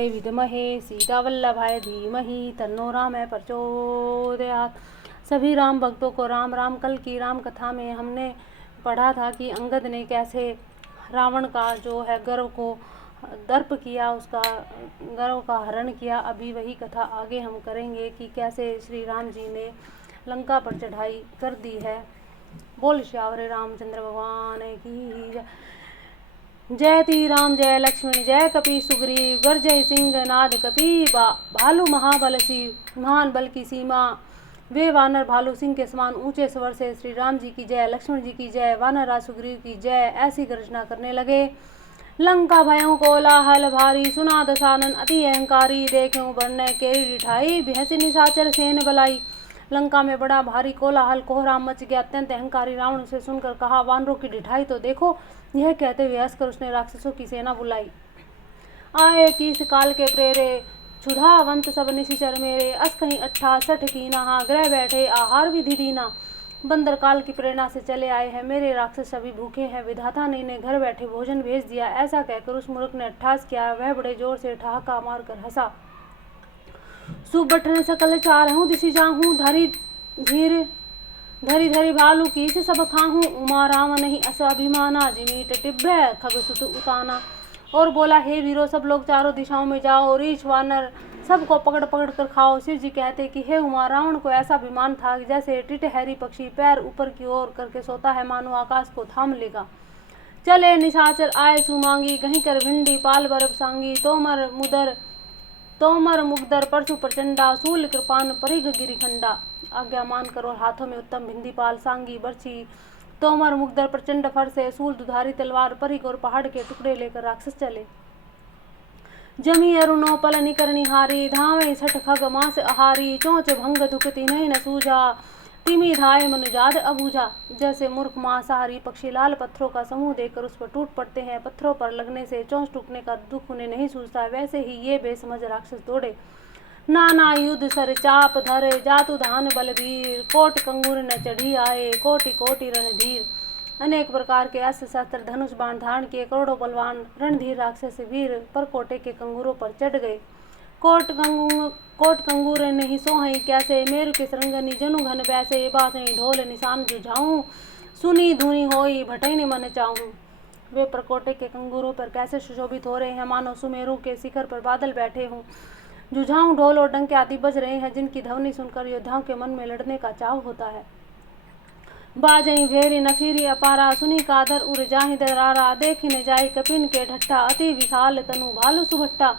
विद्महे सीतावल्लभाय धीमहि तन्नो रामः प्रचोदयात्। सभी राम भक्तों को राम राम। कल की राम कथा में हमने पढ़ा था कि अंगद ने कैसे रावण का जो है गर्व को दर्प किया, उसका गर्व का हरण किया। अभी वही कथा आगे हम करेंगे कि कैसे श्री राम जी ने लंका पर चढ़ाई कर दी है। बोल श्यावरे रामचंद्र भगवान की जय। जय ती राम जय लक्ष्मण जय कपि सुग्रीव गर्जय सिंह नाद कपि भालू महाबल शिव महान बल की सीमा। वे वानर भालू सिंह के समान ऊंचे स्वर से श्री राम जी की जय, लक्ष्मण जी की जय, वानर राज सुग्रीव की जय ऐसी गर्जना करने लगे। लंका भयों कोलाहल भारी सुना दशानन अति अहंकारी देखूं बरने केरी डिठाई भैंसी निशाचर सेन बलाई। लंका में बड़ा भारी कोलाहल कोहराम मच गया। अत्यंत अहंकारी रावण से सुनकर कहा, वानरों की डिठाई तो देखो। यह कहते हुए हंसकर उसने राक्षसों की सेना बुलाई। आए किस काल के प्रेरे क्षुधावंत सब निशिचर मेरे अस कहीं 68 की नहा ग्रह बैठे आहार विधि दीना। बंदर काल की प्रेरणा से चले आए हैं, मेरे राक्षस सभी भूखे हैं, विधाता ने इन्हें घर बैठे भोजन भेज दिया। ऐसा कहकर उस मूर्ख ने अट्ठास किया। वह बड़े जोर से ठहाका मारकर हंसा। सुबठन सकल चारहूं दिशि जाहूं धरी धीर धरी धरी भालू की से सब खाहूं उमा राम नहीं अस अभिमाना जिमीट टिब्भय खग सुत उताना। और बोला, हे वीरों सब लोग चारों दिशाओं में जाओ, रीछ वानर सबको पकड़ पकड़ कर खाओ। शिव जी कहते कि हे उमा, रावण को ऐसा अभिमान था कि जैसे टिटहरी पक्षी पैर ऊपर की ओर करके सोता है, मानो आकाश को थाम लेगा। चले निशाचर आए सुमांगी गहीं कर भिंडी पाल बरब सांगी। तोमर मुगदर परशु प्रचंडा सूल कृपान परिग गिरिखंडा। आज्ञा मान करो, हाथों में उत्तम भिंडी पाल सांगी बरछी तोमर मुगदर प्रचंड फरसे सूल दुधारी तलवार परिग और पहाड़ के टुकड़े लेकर राक्षस चले। जमी अरुणो पल निकरनिहारी धावे छठ खग मास आहारी चोंच भंग दुख तिन्ह न सूझा तिमी धाय मनुजाद अबूझा। जैसे मूर्ख मांसाहारी पक्षी लाल पत्थरों का समूह देखकर उस पर टूट पड़ते हैं, पत्थरों पर लगने से चोंच टूटने का दुख उन्हें नहीं सूझता, वैसे ही ये बेसमझ राक्षस दौड़े। नाना युद्ध सर चाप धर जातु धान बलबीर कोट कंगूर न चढ़ी आए कोटि कोटि रणधीर। अनेक प्रकार के अस्त्र शस्त्र धनुष बाण धारण किए करोड़ों बलवान रणधीर राक्षस वीर पर कोटे के कंगूरों पर चढ़ गए। कोट कंगूर नहीं सोहई कैसे मेरु के श्रृंगनी जनु घन बैसे बासई ढोल निशान जुझाऊं सुनी धुनी होई भटई मन चाहूं। वे परकोटे के कंगूरों पर कैसे सुशोभित हो रहे हैं, मानो सुमेरु के शिखर पर बादल बैठे हों। जुझाऊं ढोल और डंके आदि बज रहे हैं, जिनकी ध्वनि सुनकर योद्धाओं के मन में लड़ने का चाव होता है। बाजई भेरी नफीरी अपारा सुनी कादर उर जाहि दरारा देखी न जाई कपिन के ढट्ठा अति विशाल तनु भालू सुभट्टा।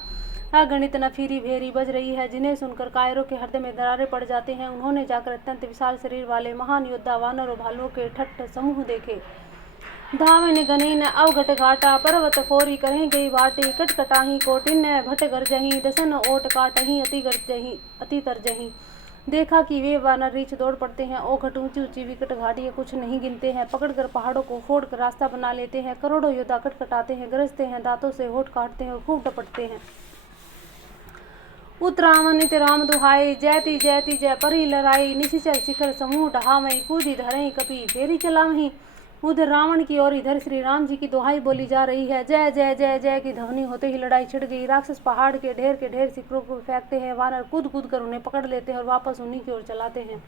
अगणित नफीरी भेरी बज रही है, जिन्हें सुनकर कायरों के हृदय में दरारे पड़ जाते हैं। उन्होंने जाकर अत्यंत विशाल शरीर वाले महान योद्धा वानर और भालुओं के ठट्ठ समूह देखे। धावन गनीन अवघट घाटा पर्वत फोरी करें गई बाटी कटकटाही कोटिन्य भट गरजही दसन ओट काटही अति तरजही। देखा कि वे वानर रीछ दौड़ पड़ते हैं, ओघट ऊंची ऊंची विकट घाटियां कुछ नहीं गिनते हैं, पकड़कर पहाड़ों को फोड़कर रास्ता बना लेते हैं। करोड़ों योद्धा कटकटाते हैं, गरजते हैं, दांतों से होठ काटते हैं और खूब टपटते हैं। उत्तरावनित राम दुहाई जयती जयती जय परी लड़ाई निशिचर शिखर समूह ढहावई कूदी धरई कपि फेरी चलावही। उधर रावण की ओर इधर श्री राम जी की दुहाई बोली जा रही है। जय जय जय जय की ध्वनि होते ही लड़ाई छिड़ गई। राक्षस पहाड़ के ढेर शिखरों को फेंकते हैं, वानर कूद कूद कर उन्हें पकड़ लेते हैं और वापस उन्हीं की ओर चलाते हैं।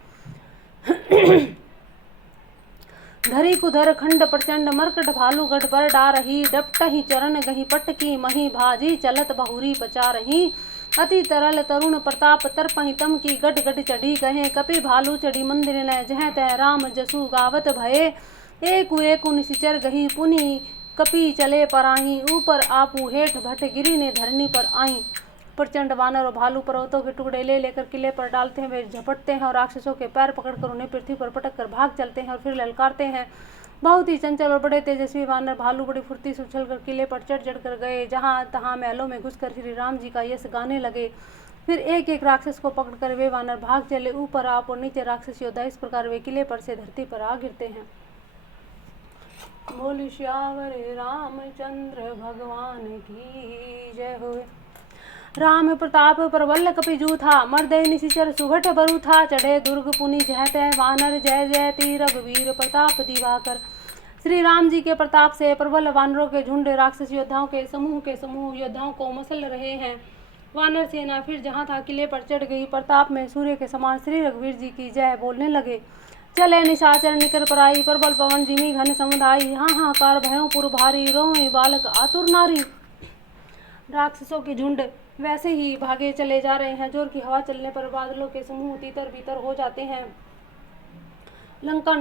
धरी कुधर खंड प्रचंड मरकट भालू गढ़ पर डारही डपटही चरण गही पटकी मही भाजी चलत बहुरी पचा रही। अति तरल तरुण प्रताप तर्पही तम की गढ़ गढ़ चढ़ी गहे कपि भालू चढ़ी मंदिर न जह तह राम जसु गावत भये। एक निशिचर गही पुनि कपि चले पराही ऊपर आपू हेठ भट गिरी ने धरनी पर आई। प्रचंड वानर और भालू पर्वतों के टुकड़े ले लेकर किले पर डालते हैं। वे झपटते हैं और राक्षसों के पैर पकड़कर उन्हें पृथ्वी पर पटक कर भाग चलते हैं और फिर ललकारते हैं। बहुत ही चंचल और बड़े तेजस्वी वानर भालू बड़ी फुर्ती से उछलकर किले पर चढ़ कर गए। जहां तहां महलों में घुसकर श्री राम जी का यश गाने लगे। फिर एक एक राक्षस को पकड़कर वे वानर भाग चले। ऊपर आप और नीचे राक्षस योद्धा, इस प्रकार वे किले पर से धरती पर आ गिरते हैं। बोल श्यावर रामचंद्र भगवान की जय हो। राम प्रताप प्रबल कपिजू था मर्दय निशिचर सुभट बरु था चढ़े दुर्ग पुनि जहते वानर जय जय ती रघुवीर प्रताप दिवाकर। श्री राम जी के प्रताप से प्रबल वानरों के झुंड राक्षस योद्धाओं के समूह योद्धाओं को मसल रहे हैं। वानर सेना फिर जहाँ था किले पर चढ़ गई। प्रताप में सूर्य के समान श्री रघुवीर जी की जय बोलने लगे। चले निशाचर निकर पराई, प्रबल पवन जिमी घन समुदायी। हाहाकार भयों पुर भारी, रोहि बालक आतुर नारी। राक्षसों के झुंड वैसे ही भागे चले जा रहे हैं। जोर की हवा चलने पर बादलों के समूह तीतर बीतर हो जाते हैं। लंका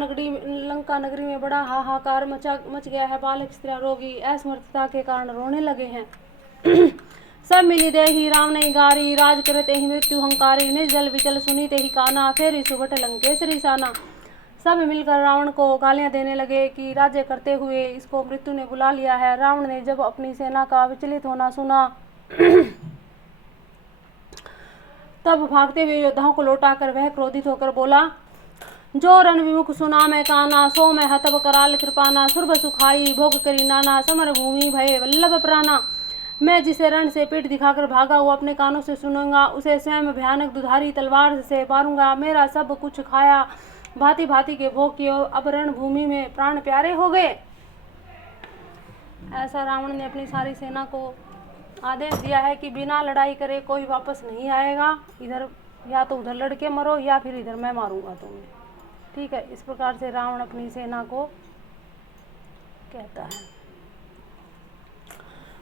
नगरी में बड़ा हाहाकार मच गया है। बालक स्त्रियां रोगी असमर्थता के कारण रोने लगे हैं। सब मिली दे ही राम नहीं गारी, राज करते ही मृत्यु हंकारी। निज जल विचल सुनी ते ही काना, फेरी सुबट लंकेसरी साना। सब मिलकर रावण को गालियां देने लगे कि राज्य करते हुए इसको मृत्यु ने बुला लिया है। रावण ने जब अपनी सेना का विचलित होना सुना तब भागते हुए योद्धाओं को लौटाकर वह क्रोधित होकर बोला, जो रण विमुख सुना मैं काना, सो मैं हतब कराल कृपाना। सुरभ सुखाई भोग करी नाना, समर भूमि भये वल्लभ प्राणा। मैं जिसे रण से पीठ दिखाकर भागा हुआ अपने कानों से सुनूंगा, उसे स्वयं भयानक दुधारी तलवार से मारूंगा। मेरा सब कुछ खाया, भांति भांति के भोग किए, अब रण भूमि में प्राण प्यारे हो गए। ऐसा रावण ने अपनी सारी सेना को आदेश दिया है कि बिना लड़ाई करे कोई वापस नहीं आएगा। इधर या तो उधर लड़के मरो या फिर इधर मैं मारूंगा तुम्हें। ठीक है, इस प्रकार से रावण अपनी सेना को कहता है।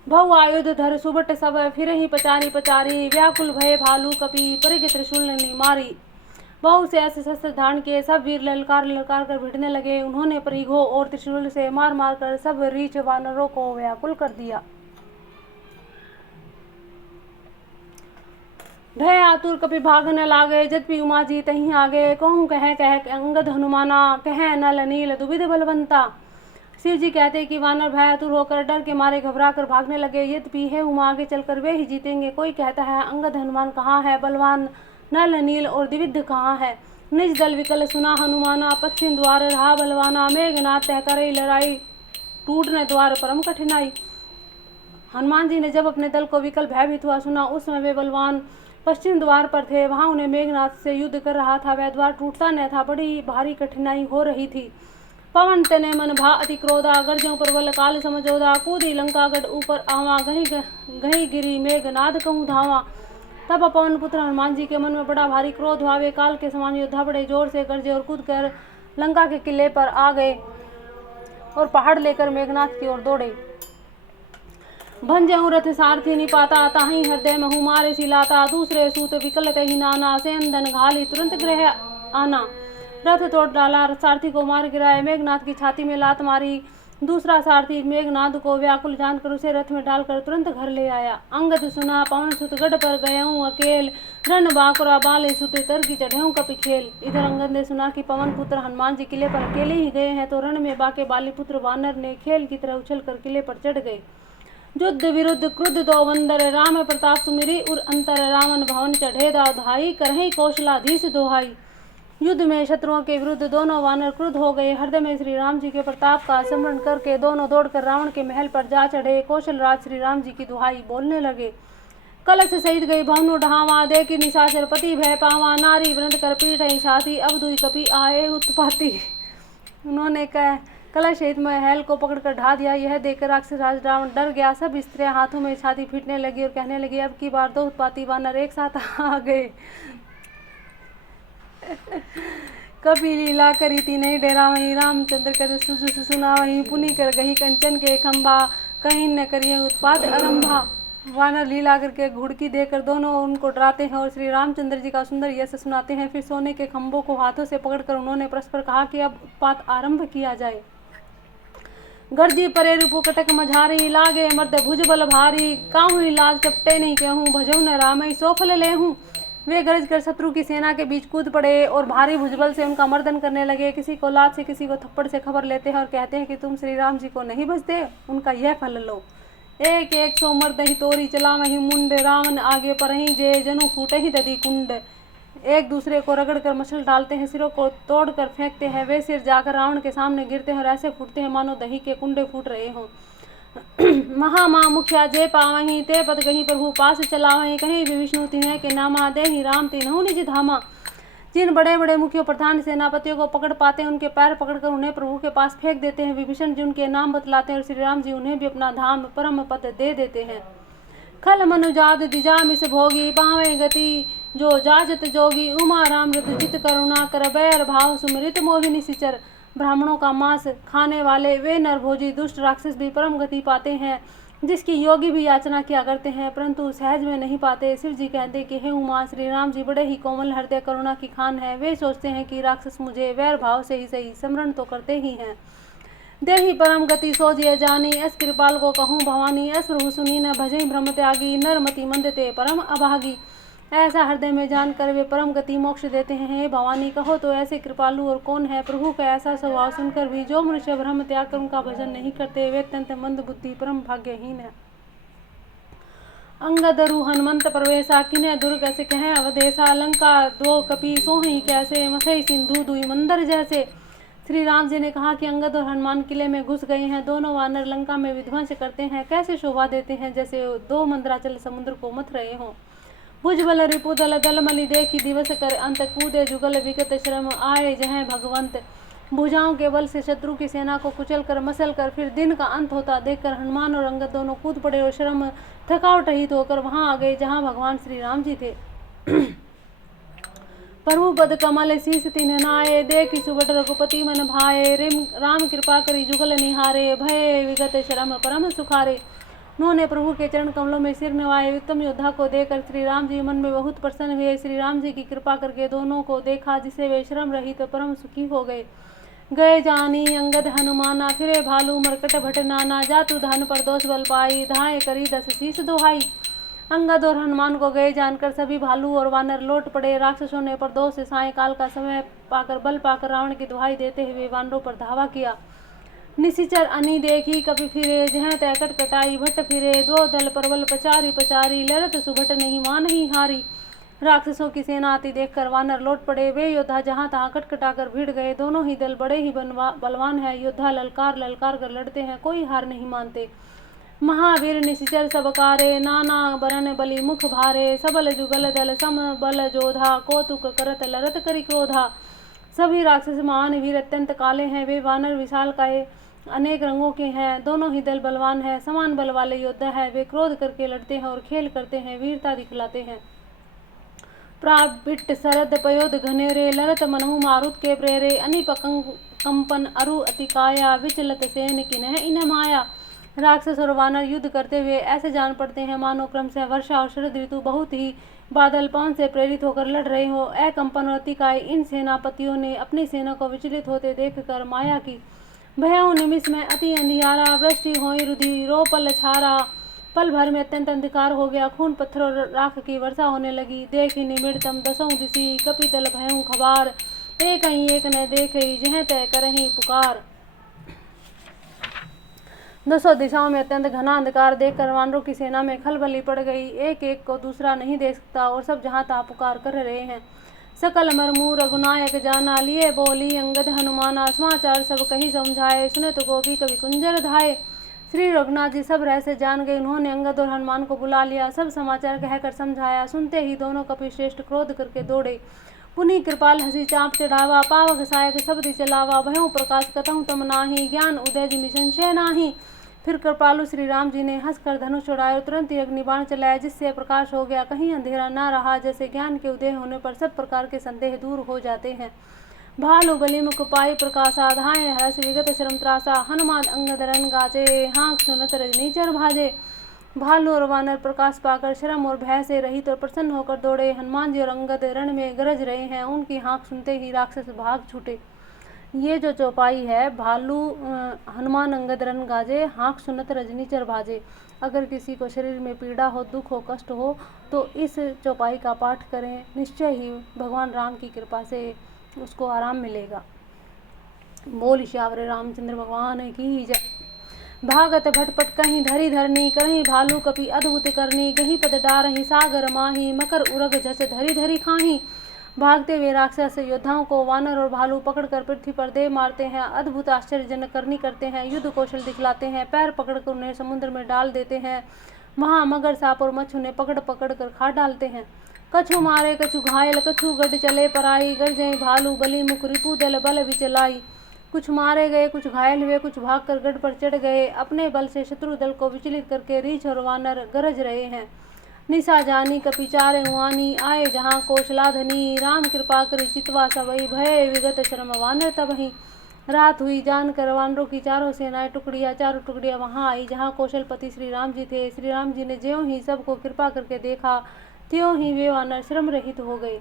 भव आयुध धर सुबट सब, फिर ही पचारी पचारी। व्याकुल भय भालू कपि, परिग त्रिशूल मारी। बहु से ऐसे शस्त्र धारण किए सब वीर ललकार ललकार कर भिड़ने लगे। उन्होंने परिघों और त्रिशूल से मार मार कर सब रीछ वानरों को व्याकुल कर दिया। भय आतुर कपि भागने लागे, जदपि उमा जी तहीं आगे। कहूँ कह अंगद हनुमाना, कह नल नील दुविध बलवंता। शिव जी कहते कि वानर भय आतुर होकर डर के मारे घबरा कर भागने लगे। यद्यपि हे उमा, आगे चलकर वे ही जीतेंगे। कोई कहता है अंगद हनुमान कहाँ है, बलवान नल नील और द्विविध कहाँ है। निज दल विकल सुना हनुमाना, पश्चिम द्वार रहा बलवाना। मेघनाथ तह करे लड़ाई, टूटने द्वार परम कठिनाई। हनुमान जी ने जब अपने दल को विकल भयभीत हुआ सुना, उस समय वे बलवान पश्चिम द्वार पर थे। वहां उन्हें मेघनाथ से युद्ध कर रहा था। वह द्वार टूटता न था, बड़ी भारी कठिनाई हो रही थी। पवन तने मन भा अति क्रोधा, गर्जों पर बल काल समझोदा। कूदी लंका गढ़ ऊपर आवा, गही गिरी मेघनाद कहूँ धावा। तब पवन पुत्र हनुमान जी के मन में बड़ा भारी क्रोध हुआ। वे काल के समान योद्धा बड़े जोर से गरजे और कूद कर लंका के किले पर आ गए और पहाड़ लेकर मेघनाथ की ओर दौड़े। भंजहु रथ सारथी निपाता, ताहि हृदय महु मारे सिलाता। दूसरे सूत विकल तहि नाना, सेंदन घाली तुरंत गृह आना। रथ तोड़ डाला, सारथी को मार गिराया, मेघनाथ की छाती में लात मारी। दूसरा सारथी मेघनाद को व्याकुल जानकर उसे रथ में डालकर तुरंत घर ले आया। अंगद सुना पवन सुत गढ़ पर गयऊं अकेल, रन बाकुरा बाले सुत तरकी चढ़ेऊं कपि खेल। इधर अंगद ने सुना कि पवन पुत्र हनुमान जी किले पर अकेले ही गए हैं, तो रण में बाके बाली पुत्र वानर ने खेल की तरह उछल कर किले पर चढ़ गए। युद्ध विरुद्ध क्रुद्ध दो बंदर, राम प्रताप सुमिरी उर अंतर। रावण भवन चढ़े दाधाई, करहि कौशलाधीश दोहाई। युद्ध में शत्रुओं के विरुद्ध दोनों वानर क्रुद्ध हो गए। हृदय में श्री राम जी के प्रताप का स्मरण करके दोनों दौड़कर रावण के महल पर जा चढ़े। कौशल राज श्री राम जी की दुहाई बोलने लगे। कलश सहित गई भवनु ढावा, देखी निशाचर पति भय पावा। नारी वृंद कर पीठ छाती, अब दुई कपि आए उत्पाती। उन्होंने कलश सहित महल को पकड़कर ढा दिया। यह देखकर राक्षस राज रावण डर गया। सब स्त्रियां हाथों में छाती पीटने लगी और कहने लगी, अब की बार दो उत्पाती वानर एक साथ आ गए। कपि लीला करी थी नहीं डेरा, वहीं रामचंद्र कर सुना, वहीं पुनि कर गही कंचन के खंबा। कहीं न करिए उत्पात आरंभा। वानर लीला करके घुड़की देकर दोनों उनको डराते हैं और श्री रामचंद्र जी का सुंदर यश सुनाते हैं। फिर सोने के खंभों को हाथों से पकड़कर उन्होंने परस्पर कहा कि अब उत्पात आरंभ किया जाए। गर्जी परे रूपु कटक मझारी, लागे मर्द भुज बल भारी। काहू लाज कपटे नहीं कहूँ, भजऊ न रामई सो फल लेहूँ। वे गरज कर शत्रु की सेना के बीच कूद पड़े और भारी भुजबल से उनका मर्दन करने लगे। किसी को लात से, किसी को थप्पड़ से खबर लेते हैं और कहते हैं कि तुम श्री राम जी को नहीं भजते, उनका यह फल लो। एक एक सो मर्द ही तोरी चला वही मुंड, रावण आगे पर ही जे जनु फूटे ही दधी कुंड। एक दूसरे को रगड़ कर मछल डालते हैं, सिरों को तोड़ कर फेंकते हैं। वे सिर जाकर रावण के सामने गिरते हैं और ऐसे फूटते हैं मानो दही के कुंडे फूट रहे हों। महामा मुखिया जे पावहीं, ते पद गही प्रभु पास चलावहीं। कहीं भी विष्णु तिन्ह के नामा, दे ही राम तिन्हु निज धामा। जिन बड़े बड़े मुखियों प्रधान सेनापतियों को पकड़ पाते हैं, उनके पैर पकड़कर उन्हें प्रभु के पास फेंक देते हैं। विभीषण जी उनके नाम बतलाते हैं और श्री राम जी उन्हें भी अपना धाम परम पद दे देते हैं। खल मनुजात दिजा मिस भोगी पावे गति जो जाजत जोगी उमा राम चित करुणा कर बैर भाव सुमृत मोहिनी सिचर। ब्राह्मणों का मांस खाने वाले वे नरभोजी दुष्ट राक्षस भी परम गति पाते हैं, जिसकी योगी भी याचना किया करते हैं परंतु सहज में नहीं पाते। शिव जी कहते कि हे उमा, श्री राम जी बड़े ही कोमल हृदय करुणा की खान है। वे सोचते हैं कि राक्षस मुझे वैर भाव से ही सही स्मरण तो करते ही हैं। देही परम गति सोजिए जानी, अस कृपाल को कहूँ भवानी। अस प्रभु सुनी न भजई भ्रम त्यागी, नरमति मंद ते परम अभागी। ऐसा हृदय में जानकर वे परम गति मोक्ष देते हैं। हे भवानी, कहो तो ऐसे कृपालु और कौन है। प्रभु का ऐसा स्वभाव सुनकर भी जो मनुष्य भ्रम त्याग कर उनका भजन नहीं करते, वे अत्यंत मंद बुद्धि परम भाग्यहीन है। अंगदरु हनुमंत प्रवेशा, किन्हें दुर्ग से कहें अवधेशा। लंका दो कपि सोही कैसे, मथई सिंधु दुई मंदर जैसे। श्री राम जी ने कहा कि अंगद और हनुमान किले में घुस गए हैं। दोनों वानर लंका में विध्वंस करते हैं, कैसे शोभा देते हैं जैसे दो मंदराचल समुद्र को मथ रहे हों। भुजबल रिपुदल दलमलि देखी, दिवस कर अंत कूदे जुगल विगत श्रम आए जहाँ भगवंत। भुजाओं के बल से शत्रु की सेना को कुचल कर मसल कर फिर दिन का अंत होता देखकर हनुमान और अंगद दोनों कूद पड़े और श्रम थकावट रहित होकर वहां आ गए जहां भगवान श्री राम जी थे। प्रभु पद कमल शीस तिन्ह नाये, देखी सुबट रघुपति मन भाए। राम कृपा करी जुगल निहारे, भय विगत शरम परम सुखारे। उन्होंने प्रभु के चरण कमलों में सिर नवाए। उत्तम योद्धा को देखकर श्री राम जी मन में बहुत प्रसन्न हुए। श्री राम जी की कृपा करके दोनों को देखा, जिसे वे श्रम रहित तो परम सुखी हो गए। गए जानी अंगद हनुमाना, फिरे भालू मरकट भट नाना। जातु धन पर दोष बल पाई, धाए करी 10 शीस दोहाई। अंगद और हनुमान को गए जानकर सभी भालू और वानर लौट पड़े। राक्षसों ने प्रदोष से सायंकाल का समय पाकर बल पाकर रावण की दुहाई देते हुए वानरों पर धावा किया। निशिचर अनी देखी कपि फिरे, जहाँ तय कटकटाई भट्ट फिरे। दो दल परबल पचारी पचारी, लड़त सुभट नहीं मान ही हारी। राक्षसों की सेना आती देखकर वानर लौट पड़े। वे योद्धा जहाँ तहाँ कटकटाकर भिड़ गए। दोनों ही दल बड़े ही बलवान है। योद्धा ललकार ललकार कर लड़ते हैं, कोई हार नहीं मानते। महावीर निशिचर सबकारे, नाना बरन बलि मुख भारे। सबल जुगल दल सम बल जोधा, कौतुक करत लरत करि क्रोधा। सभी राक्षस महान वीर अत्यंत काले हैं। वे वानर विशाल काये अनेक रंगों के हैं। दोनों ही दल बलवान है, समान बल वाले योद्धा है। वे क्रोध करके लड़ते हैं और खेल करते हैं, वीरता दिखलाते हैं। प्राबिट सरद पयोध घनेरे, लरत मनहु मारुत के प्रेरे। अनिप कंपन अरु अतिकाया, विचलत सेन किन्ह इन्ह माया। राक्षस और वानर युद्ध करते हुए ऐसे जान पड़ते हैं मानो क्रमशः वर्षा और शरद ऋतु बहुत ही बादल पवन से प्रेरित होकर लड़ रहे हो। कंपन और अतिकाय इन सेनापतियों ने अपनी सेना को विचलित होते देखकर माया की। भयउ निमिष में अति अंधियारा, वृष्टि होई रुधिरो पल छारा। पल भर में अत्यंत अंधकार हो गया, खून पत्थर और राख की वर्षा होने लगी। देखी निमिड़तम दसों दिशी, कपितल भयउ खबार। एक न देखई, जह तय करही पुकार। दसों दिशाओं में अत्यंत घना अंधकार देखकर वानरों की सेना में खलबली पड़ गई। एक एक को दूसरा नहीं देख सकता और सब जहाँ तहाँ पुकार कर रहे हैं। सकल मरमू रघुनायक जाना, लिए बोली अंगद हनुमाना। समाचार सब कही समझाए, सुने तो गोपी कवि कुंजर धाये। श्री रघुनाथ जी सब रहस्य जान गए। उन्होंने अंगद और हनुमान को बुला लिया, सब समाचार कहकर समझाया। सुनते ही दोनों कपि श्रेष्ठ क्रोध करके दौड़े। पुनि कृपाल हंसी चाप चढ़ावा, पावक सायक शब्द चलावा। भयों प्रकाश कतहु तम नाही, ज्ञान उदय जिमि संशय नाही। फिर कृपालु श्री राम जी ने हंसकर धनुष उड़ाया और तुरंत ही अग्निबाण चलाया, जिससे प्रकाश हो गया, कहीं अंधेरा न रहा। जैसे ज्ञान के उदय होने पर सब प्रकार के संदेह दूर हो जाते हैं। भालु बलि मुख पाई प्रकाशा, धाये हर्ष विगत श्रम त्रासा। हनुमान अंगद रन गाजे, हाँक सुनत रजनीचर भाजे। भालू और वानर प्रकाश पाकर श्रम और भय से रहित और प्रसन्न होकर दौड़े। हनुमान जी और अंगद रण में गरज रहे हैं। उनकी हाँक सुनते ही राक्षस भाग छूटे। ये जो चौपाई है, भालू हनुमान अंगद रन गाजे, हाँक सुनत रजनीचर भाजे। अगर किसी को शरीर में पीड़ा हो, दुख हो, कष्ट हो तो इस चौपाई का पाठ करें, निश्चय ही भगवान राम की कृपा से उसको आराम मिलेगा। बोल श्यावरे रामचंद्र भगवान की जय। भागत भटपट कहीं धरी धरनी, कहीं भालू कपि अद्भुत करनी। कहीं पद डारही सागर माही, मकर उरग झस धरी धरी खाही। भागते हुए राक्षस योद्धाओं को वानर और भालू पकड़कर पृथ्वी पर दे मारते हैं, अद्भुत आश्चर्यजनक करनी करते हैं, युद्ध कौशल दिखलाते हैं। पैर पकड़कर उन्हें समुद्र में डाल देते हैं। वहां मगर सांप और मच्छ उन्हें पकड़ पकड़ कर खा डालते हैं। कछु मारे कछु घायल, कछु गढ़ चले पराई। गर्जय भालू बलि मुख रिपु दल बल विचलाई। कुछ मारे गए, कुछ घायल हुए, कुछ भागकर गढ़ पर चढ़ गए। अपने बल से शत्रु दल को विचलित करके रीछ और वानर गरज रहे हैं। निशा जानी कपि चारे हुआनी, आए जहाँ कौशलाधनी। राम कृपा करी चितवा सबई, भय विगत श्रम वानर तबहि। रात हुई जानकर वानरों की चारों सेनाएं चारों टुकड़ियां वहां आई जहां कौशलपति श्री राम जी थे। श्री राम जी ने ज्यों ही सबको कृपा करके देखा, त्यों ही वे वानर श्रम रहित हो गए।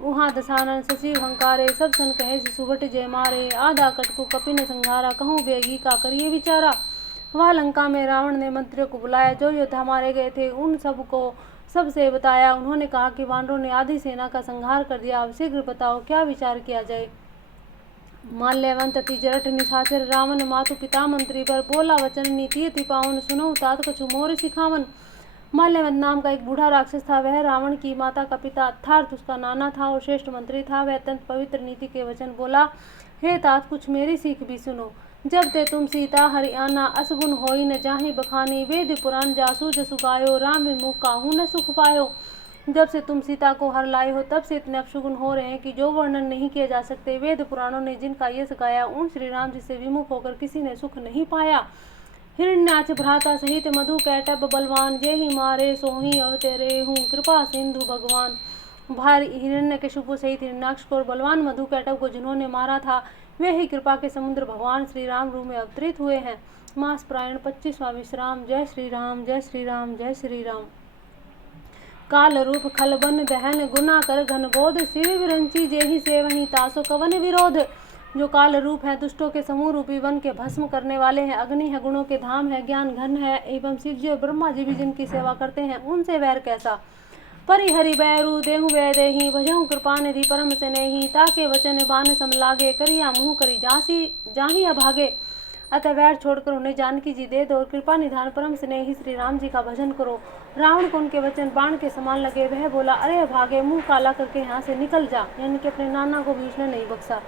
वहां दशानन शशि हंकारे, सब सन कहे सुबट जय मारे। आधा कटकु कपिन संघारा, कहूँ बेगी का करिए विचारा। वह लंका में रावण ने मंत्रियों को बुलाया, जो योद्धा मारे गए थे उन सबको सबसे बताया। उन्होंने कहा कि वानरों ने आधी सेना का संहार कर दिया, अब शीघ्र बताओ क्या विचार किया जाए। माल्यवंत ती जरठ निशाचर, रावण मातु पिता मंत्री पर। बोला वचन नीति अति पावन, सुनो तात कछु मोर सिखावन। माल्यवंत नाम का एक बूढ़ा राक्षस था। वह रावण की माता का पिता अर्थात उसका नाना था और श्रेष्ठ मंत्री था। वह अत्यंत पवित्र नीति के वचन बोला, हे तात कुछ मेरी सीख भी सुनो। जब ते तुम सीता हरियाणा, असगुन होई न जाहि बखानी। वेद पुराण जासु जसु गायो, राम विमुख काहू न सुख पायो। जब से तुम सीता को हर लाए हो तब से इतने अपशगुन हो रहे हैं कि जो वर्णन नहीं किए जा सकते। वेद पुराणों ने जिनका यश गाया उन श्री राम जी से विमुख होकर किसी ने सुख नहीं पाया। हिरण्याक्ष भ्राता सहित मधु कैटब बलवान, जे ही मारे सोही अवतरे हूँ कृपा सिंधु भगवान। भाई हिरण्यकशिपु सहित हिरण्याक्ष को और बलवान मधु कैटब को जिन्होंने मारा था, वे ही कृपा के समुद्र भगवान श्री राम रूप में अवतरित हुए हैं। मास प्रायण 25वां विश्राम। जय श्री राम, जय श्री राम, जय श्री राम। काल रूप खलबन दहन, गुना कर घन बोध। शिव विरंची जेहि से वहीं तासो कवन विरोध। जो काल रूप है, दुष्टों के समूह रूपी वन के भस्म करने वाले हैं। अग्नि है, गुणों के धाम है, ज्ञान घन है, एवं शिव जी और ब्रह्मा जी भी जिनकी सेवा करते हैं उनसे वैर कैसा। परिहरि बैरु देहु वै देहि, भजहु कृपा निधि परम स्नेही। ताके वचन बान सम लागे, करिया मुँह करी जाहि अभागे। अतः वैर छोड़कर उन्हें जानकी जी दे दो और कृपा निधान परम स्नेही श्री राम जी का भजन करो। रावण को उनके वचन बाण के समान लगे। वह बोला, अरे भागे, मुंह काला करके यहाँ से निकल जा। यानी कि अपने नाना को भी उसने नहीं बख्शा।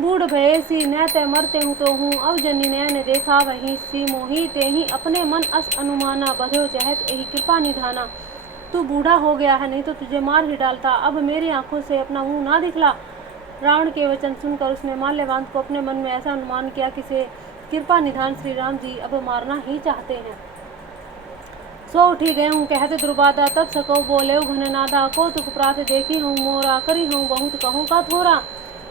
बूढ़ भयेसी न तय मरते हूँ तो हूँ, अब जनी ने देखा वही सी मोही। ते ही अपने मन अस अनुमाना, बध्यो चहत यही कृपा निधाना। तू बूढ़ा हो गया है, नहीं तो तुझे मार ही डालता। अब मेरी आंखों से अपना मुंह ना दिखला। रावण के वचन सुनकर उसने माल्यवान को अपने मन में ऐसा अनुमान किया कि से कृपा निधान श्री राम जी अब मारना ही चाहते हैं। सो उठी गए हूँ कहत दुर्बादा, तब सको बोले घननादा। कौतुक प्रात देखी हूँ मोरा, करी हूँ बहुत कहूँ का थोरा।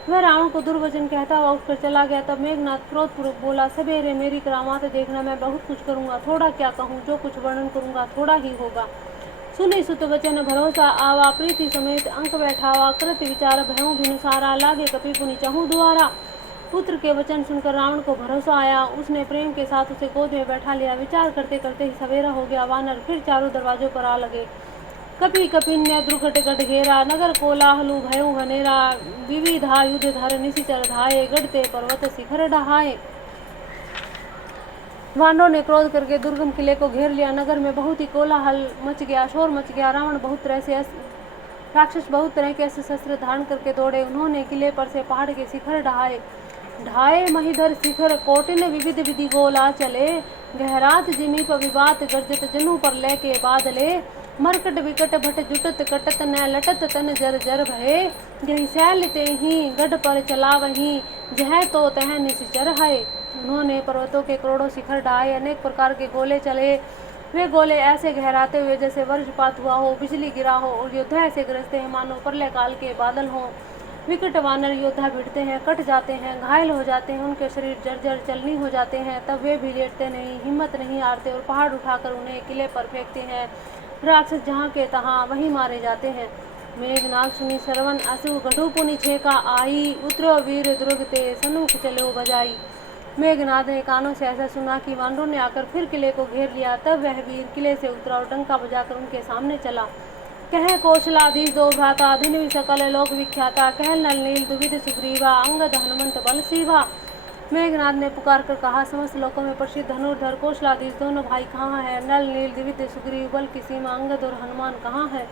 वह रावण को दुर्वचन कहता हुआ उठकर चला गया। तब मेघनाथ क्रोधपूर्वक बोला, सवेरे मेरी करामात देखना, मैं बहुत कुछ करूँगा, थोड़ा क्या कहूँ। जो कुछ वर्णन करूँगा थोड़ा ही होगा। सुनी सुत वचन भरोसा आवा, प्रीति समेत अंक बैठावा। कृत विचार भयों भिनुसारा, लागे कपि पुनि चहूँ दुआरा। पुत्र के वचन सुनकर रावण को भरोसा आया। उसने प्रेम के साथ उसे गोद में बैठा लिया। विचार करते करते ही सवेरा हो गया। वानर फिर चारों दरवाजों पर आ लगे। कपि कपिन्य दुर्घट गढ़ घेरा, नगर कोलाहलु भयों घनेरा। विविधा युद्ध धर निशिचर धाये, गढ़ते पर्वत शिखर डहाए। वानरों ने क्रोध करके दुर्गम किले को घेर लिया। नगर में बहुत ही कोलाहल मच गया, शोर मच गया। राक्षस बहुत तरह के अस्त्र शस्त्र धारण करके दौड़े। उन्होंने किले पर से पहाड़ के शिखर ढाए महिधर शिखर, कोटिन विविध विधि गोला चले। गहरात जिमीप विवात गर्जत, जनु पर लेके बादले। मरकट विकट भट जुटत कटत, न लटत तन जर जर भये। जहि सैल ते ही गढ़ पर चला वहीं, जह तो तह निशिचर है। उन्होंने पर्वतों के करोड़ों शिखर ढाए। अनेक प्रकार के गोले चले। वे गोले ऐसे गहराते हुए जैसे वज्रपात हुआ हो, बिजली गिरा हो, और योद्धा ऐसे गरजते हैं मानो प्रलय काल के बादल हों। विकट वानर योद्धा भिड़ते हैं, कट जाते हैं, घायल हो जाते हैं, उनके शरीर जर्जर चलनी हो जाते हैं। तब वे भी लेटते नहीं, हिम्मत नहीं हारते और पहाड़ उठाकर उन्हें किले पर फेंकते हैं। राक्षस जहाँ के तहाँ वहीं मारे जाते हैं। मेघनाथ सुनी सरवन असु, गढ़ु पुनि छेका आई। उतरो वीर दुर्ग ते, सन्मुख चलो बजाई। मेघनाथ ने कानों से ऐसा सुना कि वानरों ने आकर फिर किले को घेर लिया। तब वह वीर किले से उतरा और डंका बजाकर उनके सामने चला। कह कौशलाधीश दो भ्राता, धिनवि सकल लोक विख्याता। कहल नल नील दुविध सुग्रीवा, अंगद हनुमंत बल सीवा। मेघनाथ ने पुकार कर कहा, समस्त लोकों में प्रसिद्ध धनुर्धर कौशलाधीश दोनों भाई कहाँ है। नल नील द्विविध सुग्रीव, बल की सीमा अंगद और हनुमान कहाँ है।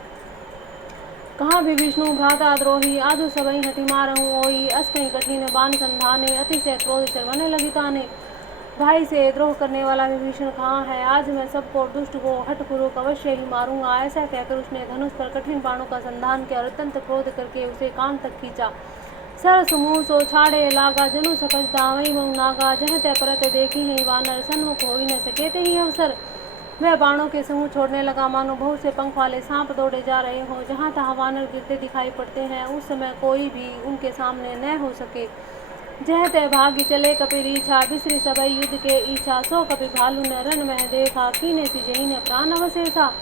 कहाँ भी विष्णु भ्राता द्रोही, आदु सबई हटि मारहूँ ओई। अस कहीं कठिन बान संधाने, अतिशय क्रोध चरवने लगी ताने। भाई से द्रोह करने वाला विभीषण कहाँ है। आज मैं सबको दुष्ट को हठपूर्वक अवश्य ही मारूंगा। ऐसा कहकर उसने धनुष पर कठिन बाणों का संधान किया और अत्यंत क्रोध करके उसे कान तक खींचा। सरस मुँह सो छाड़े लागा जनु सकस दावई बहु नागा जह तय परत देखी है वानर सन्मुख हो ही न सके ते ही अवसर। वह बाणों के समूह छोड़ने लगा मानो बहुत से पंख वाले सांप दौड़े जा रहे हों। जहाँ तहाँ वानर गिरते दिखाई पड़ते हैं, उस समय कोई भी उनके सामने न हो सके। जह तय भागी चले कपि रीछा बिसरी सबई युद्ध के इच्छा सो कपि भालू ने रण में देखा कीने सी जही ने प्राण अवशेषा।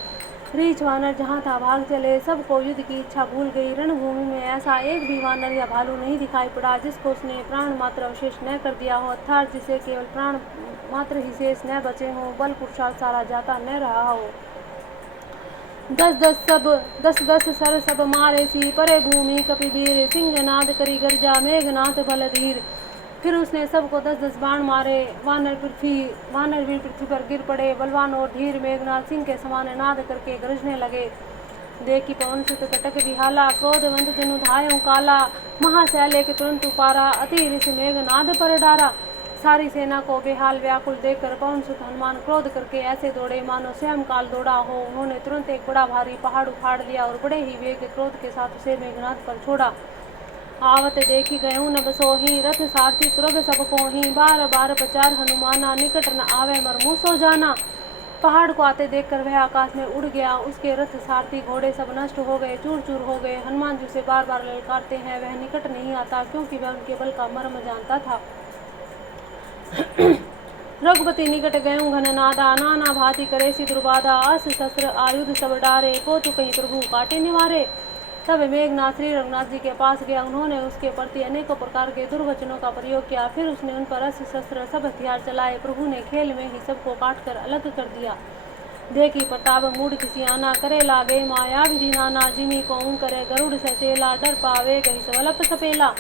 रीछ वानर जहाँ था भाग चले, सबको युद्ध की इच्छा भूल गई। रणभूमि में ऐसा एक भी वानर या भालू नहीं दिखाई पड़ा जिसको उसने प्राण मात्र अवशेष न कर दिया हो, अर्थात जिसे केवल प्राण मात्र ही शेष न बचे हों, बल पुरुषार्थ सारा जाता न रहा हो। दस दस सर सब मारे सी परे भूमि कपिवीर सिंहनाद करी गर्जा मेघनाथ बलधीर। फिर उसने सबको 10-10 बाण मारे। वानर वीर पृथ्वी पर गिर पड़े। बलवान और धीर मेघनाथ सिंह के समान नाद करके गरजने लगे। देखी पवन सुत कटक विहाला क्रोधवंत जनु धायों काला महाशैले के तुरंत उपारा अति ऋष मेघनाद पर डारा। सारी सेना को बेहाल व्याकुल देखकर पवन सुत हनुमान क्रोध करके ऐसे दौड़े मानो स्वयं काल दौड़ा हो। उन्होंने तुरंत एक बड़ा भारी पहाड़ उखाड़ लिया और बड़े ही वेग क्रोध के साथ उसे मेघनाद पर छोड़ा। आवत देखी गयूं न बसोही रथ सारथी तुरग सब कोही बार बार प्रचार हनुमाना निकट न आवे मरमू सो जाना। पहाड़ को आते देखकर वह आकाश में उड़ गया। उसके रथ सारथी घोड़े सब नष्ट हो गए, चूर चूर हो गए। हनुमान जी से बार बार ललकारते हैं, वह निकट नहीं आता क्योंकि वह उनके बल का मर्म जानता था। रघुपति निकट गयूं घन नादा नाना भांति करे सी दुर्बाधा अस्त्र शस्त्र आयुध सब डारे को तू कहीं प्रभु काटे निवारे। तब मेघनाथ श्री रघुनाथ जी के पास गया। उन्होंने उसके प्रति अनेकों प्रकार के दुर्वचनों का प्रयोग किया। फिर उसने उन पर अस्त्र शस्त्र सब हथियार चलाए। प्रभु ने खेल में ही सबको काट कर अलग कर दिया। देखी प्रताप मूड किसी आना करे लागे माया विधि नाना जिमी को करे गरुड़ ससेला डर पावे गही सवलप सपेला।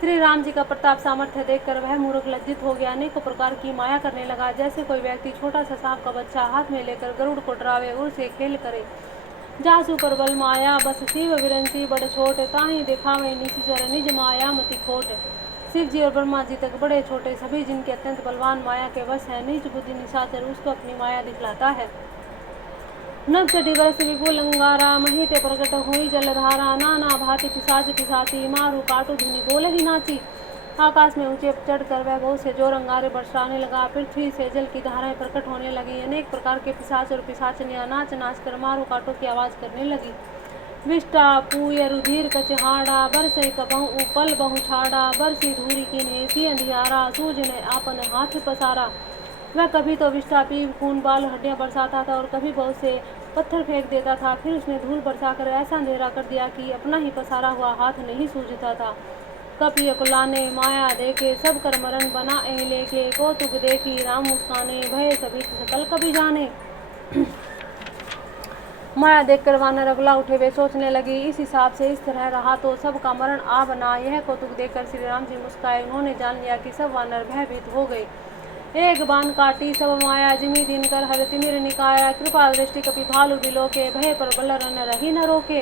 श्री राम जी का प्रताप सामर्थ्य देखकर वह मूर्ख लज्जित हो गया। अनेकों प्रकार की माया करने लगा, जैसे कोई व्यक्ति छोटा सा सांप का बच्चा हाथ में लेकर गरुड़ को डरावे और से खेल करे। जासु पर बल माया बस शिव विरंसी बड़ छोट ताही दिखावे निशिचर निज माया मति खोट। शिव जी और ब्रह्मा जी तक बड़े छोटे सभी जिनके अत्यंत बलवान माया के वश है, निज बुद्धि निशाचर उसको अपनी माया दिखलाता है। नभ चढ़ी वर्ष विपुल अंगारा महिते प्रकट हुई जलधारा नाना भांति पिशाच पिशाची मारू काटू धुनि बोले ही नाची। आकाश में ऊंचे चढ़कर वह बहुत से जोर अंगारे बरसाने लगा। पृथ्वी से जल की धाराएं प्रकट होने लगी। अनेक प्रकार के पिशाच और पिशाचनियां नाच नाच कर मारू काटो की आवाज करने लगी। विष्टा पूय रुधिर कचहाड़ा बरसई कबहु उपल बहु छाड़ा बरसी धूरी की नेसी अंधियारा सूझ ने आपन हाथ पसारा। वह कभी तो विष्टा पी खून बाल हड्डियां बरसाता था और कभी बहुत से पत्थर फेंक देता था। फिर उसने धूल बरसाकर ऐसा अंधेरा कर दिया कि अपना ही पसारा हुआ हाथ नहीं सूझता था। कपि कुलाने माया देखे सब कर मरण बना लेके कौतुक देखी राम मुस्काने भय सभी सकल कभी जाने। माया देखकर वानर अगला उठे। वे सोचने लगी इस हिसाब से इस तरह रहा तो सबका मरण आ बना। यह कौतुक देखकर श्री राम जी मुस्काए। उन्होंने जान लिया कि सब वानर भयभीत हो गए। एक बाण काटी सब माया जिमी दिन कर हर तिमिर निकाया कृपा दृष्टि कपि भालू बिलो के भय पर बल रन रही न रोके।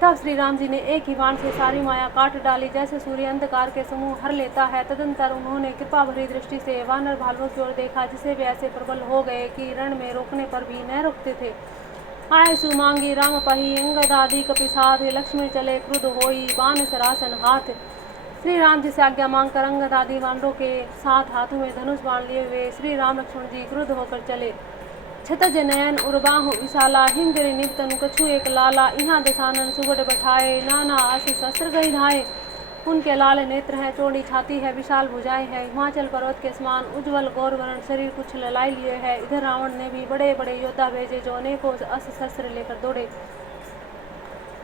तब श्री राम जी ने एक ही बाण से सारी माया काट डाली, जैसे सूर्य अंधकार के समूह हर लेता है। तदंतर उन्होंने कृपा भरी दृष्टि से वानर भालुओं की ओर देखा, जिसे वे ऐसे प्रबल हो गए कि रण में रोकने पर भी न रुकते थे। आय सुमांगी राम पही अंगद आदि कपि साथ लक्ष्मण चले क्रुद्ध होई बाण सरासन हाथ। श्री राम जी से आज्ञा मांगकर अंगद आदि वानरों के साथ हाथों में धनुष बाण लिए हुए श्री राम लक्ष्मण जी क्रुद्ध होकर चले। छतज नयन उर्बाहु विशाला हिमगिरि निपतनु कछु एक लाला इहाँ दशानन सुबड़ बैठाए नाना आशीष शस्त्र गई धाये। उनके लाल नेत्र हैं, चौड़ी छाती है, विशाल भुजाएं हैं, हिमाचल पर्वत के समान उज्ज्वल गौरवर्ण शरीर कुछ ललाई लिए है। इधर रावण ने भी बड़े बड़े योद्धा भेजे जो अनेकों अस्त्र शस्त्र लेकर दौड़े।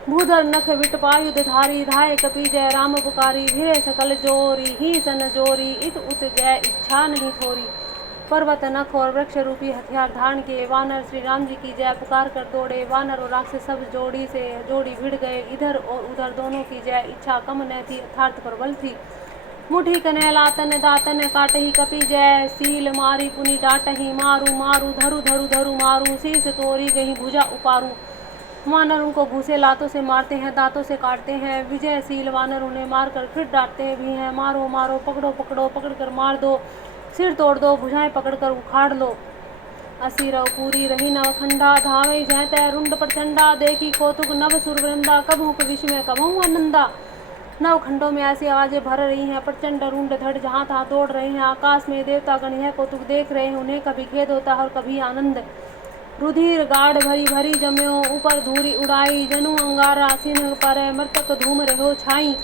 भूधर नख विटपायुध धारी धाय कपि जय राम पुकारी भिरे सकल जोरी ही सन जोरी इत उत जय इच्छा नहीं थोरी। पर्वत नख और वृक्ष रूपी हथियार धारण किए वानर श्री राम जी की जय पुकार कर दौड़े। वानर और राक्षस सब जोड़ी से जोड़ी भिड़ गए। इधर और उधर दोनों की जय इच्छा कम न थी, अर्थात प्रबल थी। मुठी कनैला तन दातन काटही कपि जय सील मारी पुनि डाटही मारू मारू धरु धरु धरु मारू शीस तोरी गही भुजा उपारू। वानर उनको घूसे लातों से मारते हैं, दांतों से काटते हैं। विजयशील वानर उन्हें मारकर फिर डांटते भी हैं। मारो मारो पकड़ो पकड़ो पकड़ कर मार दो, सिर तोड़ दो, भुजाएं पकड़कर उखाड़ लो। असी रव पूरी रही नवखंडा धावे जय तय रुंड प्रचंडा देखी कौतुक नव सुरवृंदा कभू विष में कभू आनंदा। नव खंडों में ऐसी आवाजें भर रही हैं, प्रचंड रूंड धड़ जहाँ तहाँ दौड़ रहे हैं। आकाश में देवतागण यह कौतुक देख रहे हैं, उन्हें कभी खेद होता है और कभी आनंद। रुधिर गाढ़ भरी भरी जम्यो, ऊपर धूरी उड़ाई, जनु अंगारा सिंह पर मृतक धूम रहो छाई।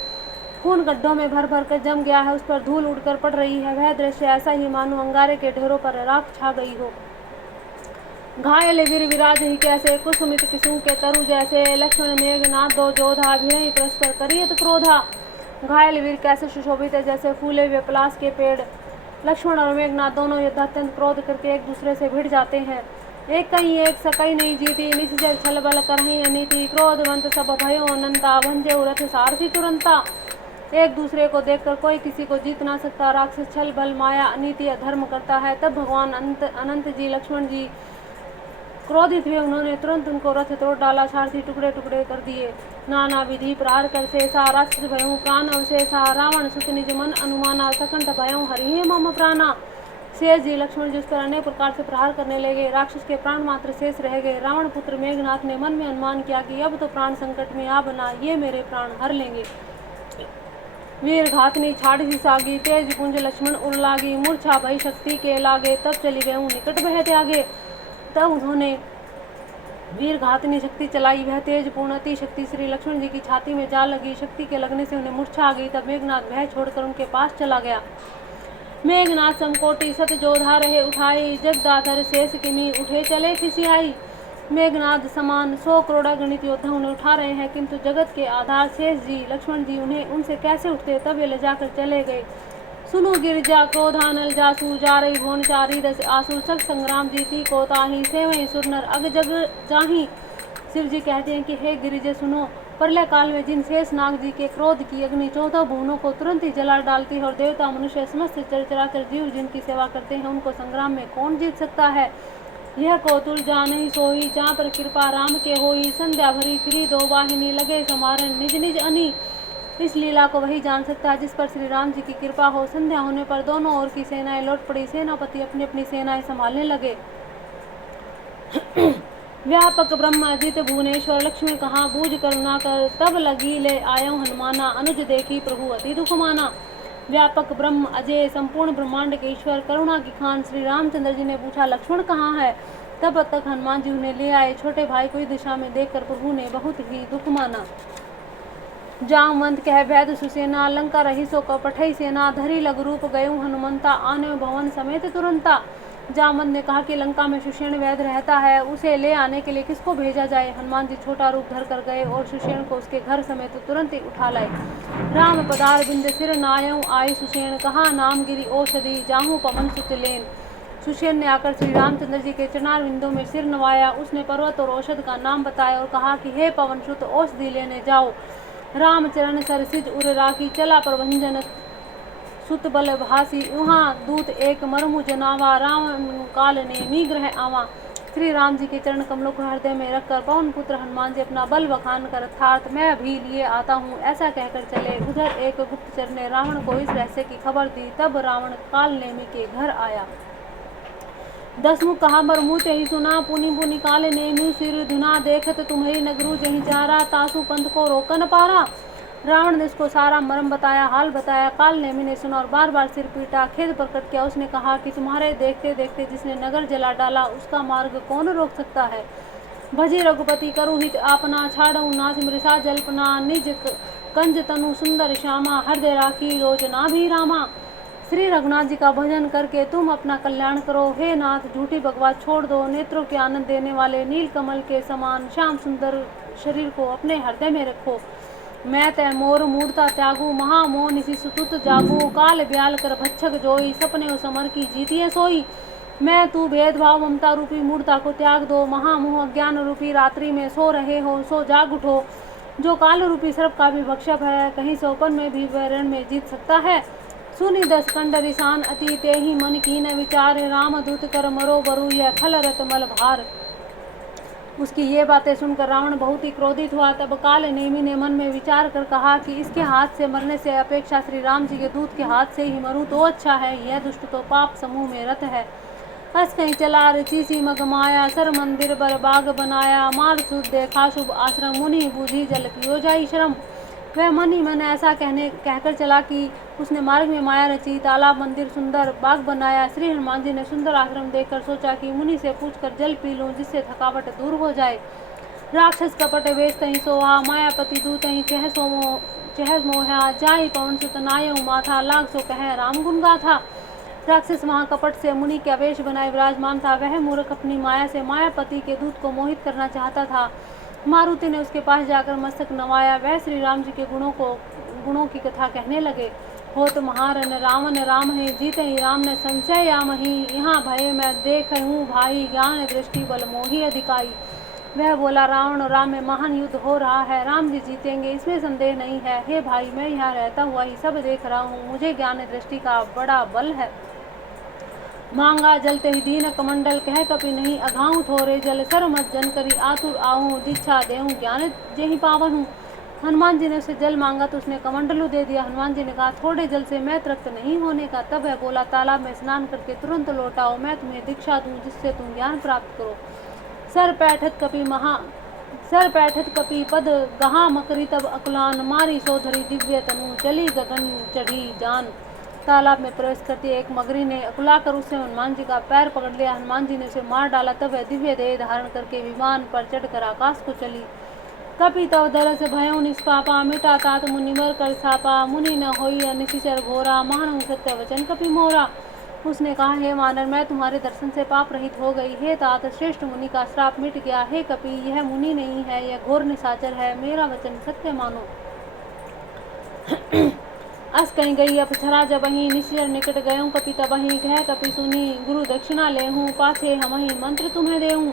खून गड्ढों में भर भर कर जम गया है, उस पर धूल उड़कर पड़ रही है। वह दृश्य ऐसा ही मानो अंगारे के ढेरों पर राख छा गई हो। घायल वीर विराज ही कैसे, कुसुमित किसुम के तरु जैसे। लक्ष्मण मेघनाथ दो जोधा, भिरहि परस्पर करियत क्रोधा। घायल वीर कैसे सुशोभित है, जैसे फूले हुए पलाश के पेड़। लक्ष्मण और मेघनाथ दोनों युद्ध अत्यंत क्रोध करके एक दूसरे से भिड़ जाते हैं। एक कहीं एक सकई नहीं जीती, निश्चर छल बल करही अनीति। क्रोधवंत सब भयो अनंता, भंजे रथ सारथी तुरंता। एक दूसरे को देखकर कोई किसी को जीत ना सकता। राक्षस छल बल माया अनीति अधर्म करता है। तब भगवान अनंत जी लक्ष्मण जी क्रोधित हुए, उन्होंने तुरंत उनको रथ तोड़ डाला, सारथी टुकड़े टुकड़े कर दिए। नाना विधि प्रहार कर शेषा, राक्षस भयों प्राण अवशेषा। रावण सुत निज मन अनुमाना, सकंठ भयों हरिहे मम प्राणा। शेष जी लक्ष्मण जी उस पर अनेक प्रकार से प्रहार करने लगे। राक्षस के प्राण मात्र शेष रह गए। रावण पुत्र मेघनाथ ने मन में अनुमान किया कि अब तो प्राण संकट में आ बना, ये मेरे प्राण हर लेंगे। वीर घातनी छाड़ी सागी, तेज पुंज लक्ष्मण उड़ लागी। मूर्छा भई शक्ति के लागे, तब चली गए निकट बह त्यागे। तब उन्होंने वीर घातनी शक्ति चलाई, वह तेज पूर्ण अति शक्ति श्री लक्ष्मण जी की छाती में जा लगी। शक्ति के लगने से उन्हें मूर्छा आ गई। तब मेघनाथ भय छोड़कर उनके पास चला गया। मेघनाथ समकोटि सत जोधा रहे उठाई, जगदाधर शेष किमी उठे चले खिसियाई। मेघनाथ समान 100 करोड़ गणित योद्धा उन्हें उठा रहे हैं, किंतु जगत के आधार शेष जी लक्ष्मण जी उन्हें उनसे कैसे उठते। तब वे ले जाकर चले गए। सुनु गिरिजा क्रोधानल जासु, जा रही भुवन चारी दस आसु। सख संग्राम जीती को ताही, सेवई सुरनर अग जग जाही। शिव जी कहते हैं कि हे गिरिजे सुनो, प्रलय काल में जिन शेष नाग जी के क्रोध की अग्नि 14 भुवनों को तुरंत ही जला डालती है और देवता मनुष्य समस्त चराचर जीव जिनकी सेवा करते हैं, उनको संग्राम में कौन जीत सकता है। यह कौतुल जा नहीं सोही, जहाँ पर कृपा राम के होई। संध्या भरी फिरी दो वाहिनी, लगे समारन निज निज अनी। इस लीला को वही जान सकता है जिस पर श्री राम जी की कृपा हो। संध्या होने पर दोनों ओर की सेनाएं लौट पड़ी। सेनापति अपनी अपनी सेनाएं संभालने लगे। व्यापक ब्रह्म अजित भुवनेश्वर, लक्ष्मण कहाँ बूझ करुणा कर। तब लगी ले आयो हनुमाना, अनुज देखी प्रभु अति दुख माना। व्यापक ब्रह्म अजय संपूर्ण ब्रह्मांड के ईश्वर, करुणा की खान श्री रामचंद्र जी ने पूछा लक्ष्मण कहाँ है। तब तक हनुमान जी उन्हें ले आए। छोटे भाई को इस दिशा में देखकर प्रभु ने बहुत ही दुख माना। जामवंत कह वैद सुसेना, लंका रही सो कपठई सेना। धरी लग रूप गयु हनुमंता, आने भवन समेत तुरंता। जामवंत ने कहा कि लंका में सुषेण वैद रहता है, उसे ले आने के लिए किसको भेजा जाए। हनुमान जी छोटा रूप धर कर गए और सुषेण को उसके घर समेत तुरंत ही उठा लाए। राम पदार बिंद सिर नायऊ आई सुषेण, कहा नाम गिरी औषधि जाहू पवन सुत लेन। सुषेण ने आकर श्री रामचंद्र जी के चरणार बिंदों में सिर नवाया। उसने पर्वत और औषध का नाम बताया और कहा कि हे पवन सुत, औषधि लेने जाओ। रामचरण सर सिज उर राखी, चला प्रभंजन सुत बल भासी। वहाँ दूत एक मरमु जनावा, राम काल ने मीग्रह आवा। श्री राम जी के चरण कमलों को हृदय में रखकर पवन पुत्र हनुमान जी अपना बल बखान कर अर्थात मैं भी लिए आता हूँ ऐसा कहकर चले। उधर एक गुप्तचर ने रावण को इस रहस्य की खबर दी। तब रावण काल नेमी के घर आया। 10 मुख कहा मरमूत ही सुना, पुनि पुनि काल नेमी सिर धुना। देखत तुम्हारी नगरू जही चारा, तासु पंथ को रोकन पारा। रावण ने उसको सारा मर्म बताया, हाल बताया। काल नेमी ने सुना और बार बार सिर पीटा, खेद प्रकट किया। उसने कहा कि तुम्हारे देखते देखते जिसने नगर जला डाला, उसका मार्ग कौन रोक सकता है। भजी रघुपति करु हित आपना, छाड़ऊ नाथ मृषा जल्पना। निज कंज तनु सुंदर श्यामा, हृदय राखी लोचना भी रामा। श्री रघुनाथ जी का भजन करके तुम अपना कल्याण करो। हे नाथ झूठी बकवास छोड़ दो, नेत्रों के आनंद देने वाले नील कमल के समान श्याम सुंदर शरीर को अपने हृदय में रखो। मैं तय मोर मूर्ता त्यागू, महामोह निशि सुतुत जागू। काल ब्याल कर भक्षक जोई, सपने समर की जीतिए सोई। मैं तू भेदभाव ममता रूपी मूर्ता को त्याग दो। महामोह अज्ञान रूपी रात्रि में सो रहे हो, सो जाग उठो। जो काल रूपी सर्प का भी भक्षक है, कहीं सोपन में भी वरण में जीत सकता है। सुनि 10 कंड रिसान अति, ते ही मन की न विचार। राम दूत कर मरो बरु, यह खल रत मल भार। उसकी ये बातें सुनकर रावण बहुत ही क्रोधित हुआ। तब काल नेमी ने मन में विचार कर कहा कि इसके हाथ से मरने से अपेक्षा श्री राम जी के दूत के हाथ से ही मरूं तो अच्छा है। यह दुष्ट तो पाप समूह में रत है। हस कहीं चला रची सी मगमाया, सर मंदिर बर बाग बनाया। मार सुध देखा शुभ आश्रम, मुनि बूझी जल पियो जाई शरम। वह मन ही मन ऐसा कहकर चला कि उसने मार्ग में माया रची, तालाब, मंदिर, सुंदर बाग बनाया। श्री हनुमान जी ने सुंदर आश्रम देखकर सोचा कि मुनि से पूछकर जल पी लूं, जिससे थकावट दूर हो जाए। राक्षस कपट वेश तहीं सोहा, मायापति दूत तहीं चहस मोहा, जाई पवन सुत नायऊ माथा, लाग सो कह राम गुण गाथा। राक्षस वहां कपट से मुनि के वेश बनाए विराजमान था। वह मूर्ख अपनी माया से मायापति के दूत को मोहित करना चाहता था। मारुति ने उसके पास जाकर मस्तक नवाया। वह श्री राम जी के गुणों की कथा कहने लगे। होत महारन रावण राम है, जीत ही राम ने संशय या मही, यहाँ भय मैं देख हूँ भाई, ज्ञान दृष्टि बल मोही अधिकाई। वह बोला, रावण और राम में महान युद्ध हो रहा है, राम जी जीतेंगे इसमें संदेह नहीं है। हे भाई, मैं यहाँ रहता हुआ ही सब देख रहा हूँ, मुझे ज्ञान दृष्टि का बड़ा बल है। मांगा जलते ही दीन कमंडल, कह कपि नहीं अघाऊं थोरे जल, सर मत जन करी आतुर आहूं, दीक्षा देहूं ज्ञान जेहि पावनहूं। हनुमान जी ने उसे जल मांगा तो उसने कमंडलू दे दिया। हनुमान जी ने कहा, थोड़े जल से मैं तृप्त नहीं होने का। तब वह बोला, तालाब में स्नान करके तुरंत लौट आओ, मैं तुम्हें दीक्षा दूं, जिससे तुम ज्ञान प्राप्त करो। सर पैठत कपि पद गहा मकरी, तब अकुलान मारी सोधरी दिव्य तनु, चली गगन चढ़ी जान। तालाब में प्रवेश करती एक मगरी ने अकुलाकर उससे हनुमान जी का पैर पकड़ लिया। हनुमान जी ने उसे मार डाला। तब वह दिव्य देह धारण करके विमान पर चढ़कर आकाश को चली। कपि तव दरस भयउ निष्पापा, मिटा तात मुनिवर कर सापा, मुनि न होई निशिचर घोरा, मानव सत्य वचन कपि मोरा। उसने कहा, हे वानर, मैं तुम्हारे दर्शन से पाप रहित हो गई। हे तात, श्रेष्ठ मुनि का श्राप मिट गया। हे कपि, यह मुनि नहीं है, यह घोर निशाचर है, मेरा वचन सत्य मानो। अस कहीं गई अप्सरा जबहि, निश्चर निकट गयऊं कपि तबहि, कह कपि सुनी गुरु दक्षिणा लेहूं, पाछे हमहि मंत्र तुम्हें देऊं।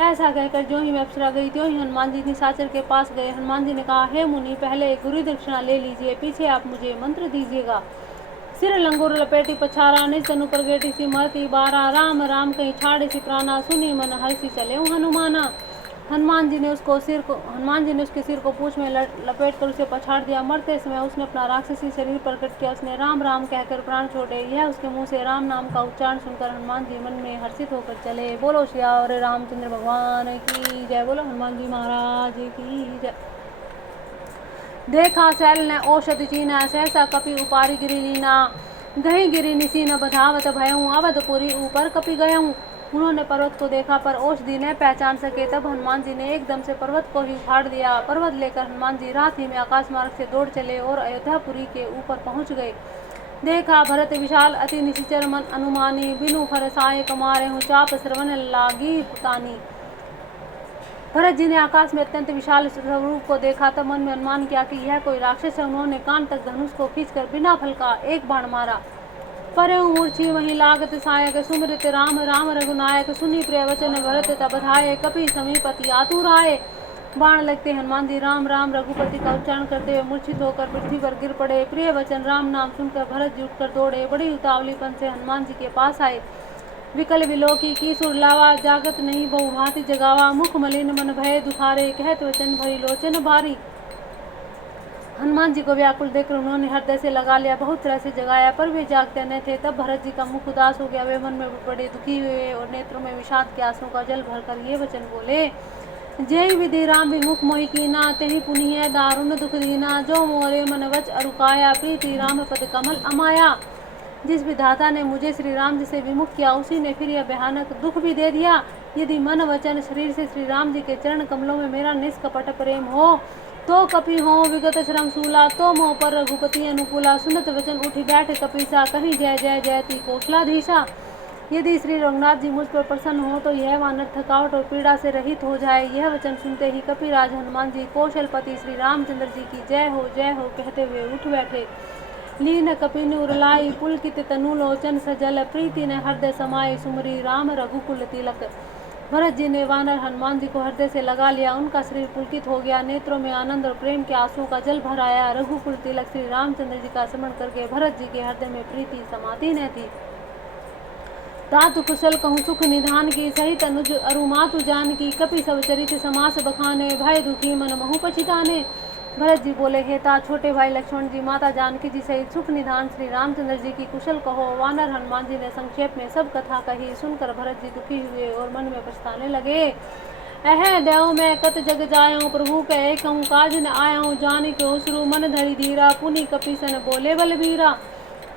ऐसा कहकर जो ही मैं अप्सरा गई त्यों ही हनुमान जी निशाचर के पास गए। हनुमान जी ने कहा, हे मुनि, पहले गुरु दक्षिणा ले लीजिए, पीछे आप मुझे मंत्र दीजिएगा। सिर लंगूर लपेटी पछारा, निज तनु प्रगेटी सी महती बारा, राम राम कहीं छाड़े सी प्राणा, सुनी मन हर्षि चले हनुमाना। हनुमान जी ने उसके सिर को पूंछ में लपेट कर उसे पछाड़ दिया। मरते समय उसने अपना राक्षसी शरीर प्रकट किया। उसने राम राम कहकर प्राण छोड़े। यह उसके मुंह से राम नाम का उच्चारण सुनकर हनुमान जी मन में हर्षित होकर चले। बोलो सियावर रामचंद्र भगवान की जय। बोलो हनुमान जी महाराज की जय। देखा शैल ने औषधि चीना, सहसा कपि उपारी गिरी लीना, गही गिरी निसी न बधावत भयऊं, अवधपुरी ऊपर कपि गयऊं। उन्होंने पर्वत को देखा पर औषधि न पहचान सके। तब हनुमान जी ने एकदम से पर्वत को ही उखाड़ दिया। पर्वत लेकर हनुमान जी रात ही में आकाश मार्ग से दौड़ चले और अयोध्यापुरी के ऊपर पहुंच गए। देखा भरत विशाल अति निशिचर मन अनुमानी, बिनु फरसाए कमारे हूँ, चाप श्रवण लागी पुतानी। भरत जी ने आकाश में अत्यंत विशाल स्वरूप को देखा। तब मन में अनुमान किया कि यह कोई राक्षस है। उन्होंने कान तक धनुष को खींचकर बिना फल का एक बाण मारा। परयु मूर्छी वहीं लागत सहायक, सुमृत राम राम रघुनायक, सुनी प्रिय वचन भरत तब धाये, कपि समीपति आतुर आए। बाण लगते हनुमान जी राम राम रघुपति का उच्चारण करते हुए मूर्छित होकर पृथ्वी पर गिर पड़े। प्रिय वचन राम नाम सुनकर भरत जी उठकर दौड़े। बड़ी उतावलीपन से हनुमान जी के पास आए। विकल विलोकी की सुर लावा, जागत नहीं बहु भांति जगावा, मुख मलिन मन भय दुखारे, कहत वचन भरी लोचन भारी। हनुमान जी को व्याकुल देखकर उन्होंने हृदय से लगा लिया। बहुत तरह से जगाया पर वे जागते न थे। तब भरत जी का मुख उदास हो गया। वे मन में बड़े दुखी हुए और नेत्रों में विषाद के आंसुओं का जल भरकर ये वचन बोले, जय विधि राम विमुख मोहि कीना, तेहि पुनिय दारुण दुख दीना, जो मोरे मन वच अरुकाया, प्रीति राम पद कमल अमाया। जिस विधाता ने मुझे श्री राम जी से विमुख किया, उसी ने फिर यह भयानक दुख भी दे दिया। यदि मन वचन शरीर से श्री राम जी के चरण कमलों में मेरा निष्कपट प्रेम हो, तो कपि हो विगत श्रम शूला, तो मोह पर रघुपति अनुकूला, सुनत वचन उठी बैठ कपीसा, कहीं जय जय जयति कौशलाधीशा। यदि श्री रघुनाथ जी मुझ पर प्रसन्न हो तो यह वानर थकावट और पीड़ा से रहित हो जाए। यह वचन सुनते ही कपिराज हनुमान जी कौशलपति श्री रामचंद्र जी की जय हो कहते हुए उठ बैठे। लीन कपिन उरलाई, पुलकित तनु लोचन सजल, प्रीति ने हृदय समाये, सुमरी राम रघुकुल तिलक। भरत जी ने वानर हनुमान जी को हृदय से लगा लिया। उनका शरीर पुलकित हो गया। नेत्रों में आनंद और प्रेम के आंसुओं का जल भर आया। रघुकुल तिलक श्री रामचंद्र जी का स्मरण करके भरत जी के हृदय में प्रीति समाती न थी। तातु कुशल कहूँ सुख निधान की, सहित अनुज अरुमातु जान की, कपि सब चरित समास बखाने, भय दुखी मन महु पछिताने। भरत जी बोले, हे तात, छोटे भाई लक्ष्मण जी, माता जानकी जी सहित सुख निधान श्री रामचंद्र जी की कुशल कहो। वानर हनुमान जी ने संक्षेप में सब कथा कही। सुनकर भरत जी दुखी हुए और मन में पछताने लगे। अह देव मैं कत जग जायो, प्रभु कहे कहूँ काज न आयो, जान के उसरु मन धरी धीरा, पुनि कपीसन बोले बलबीरा।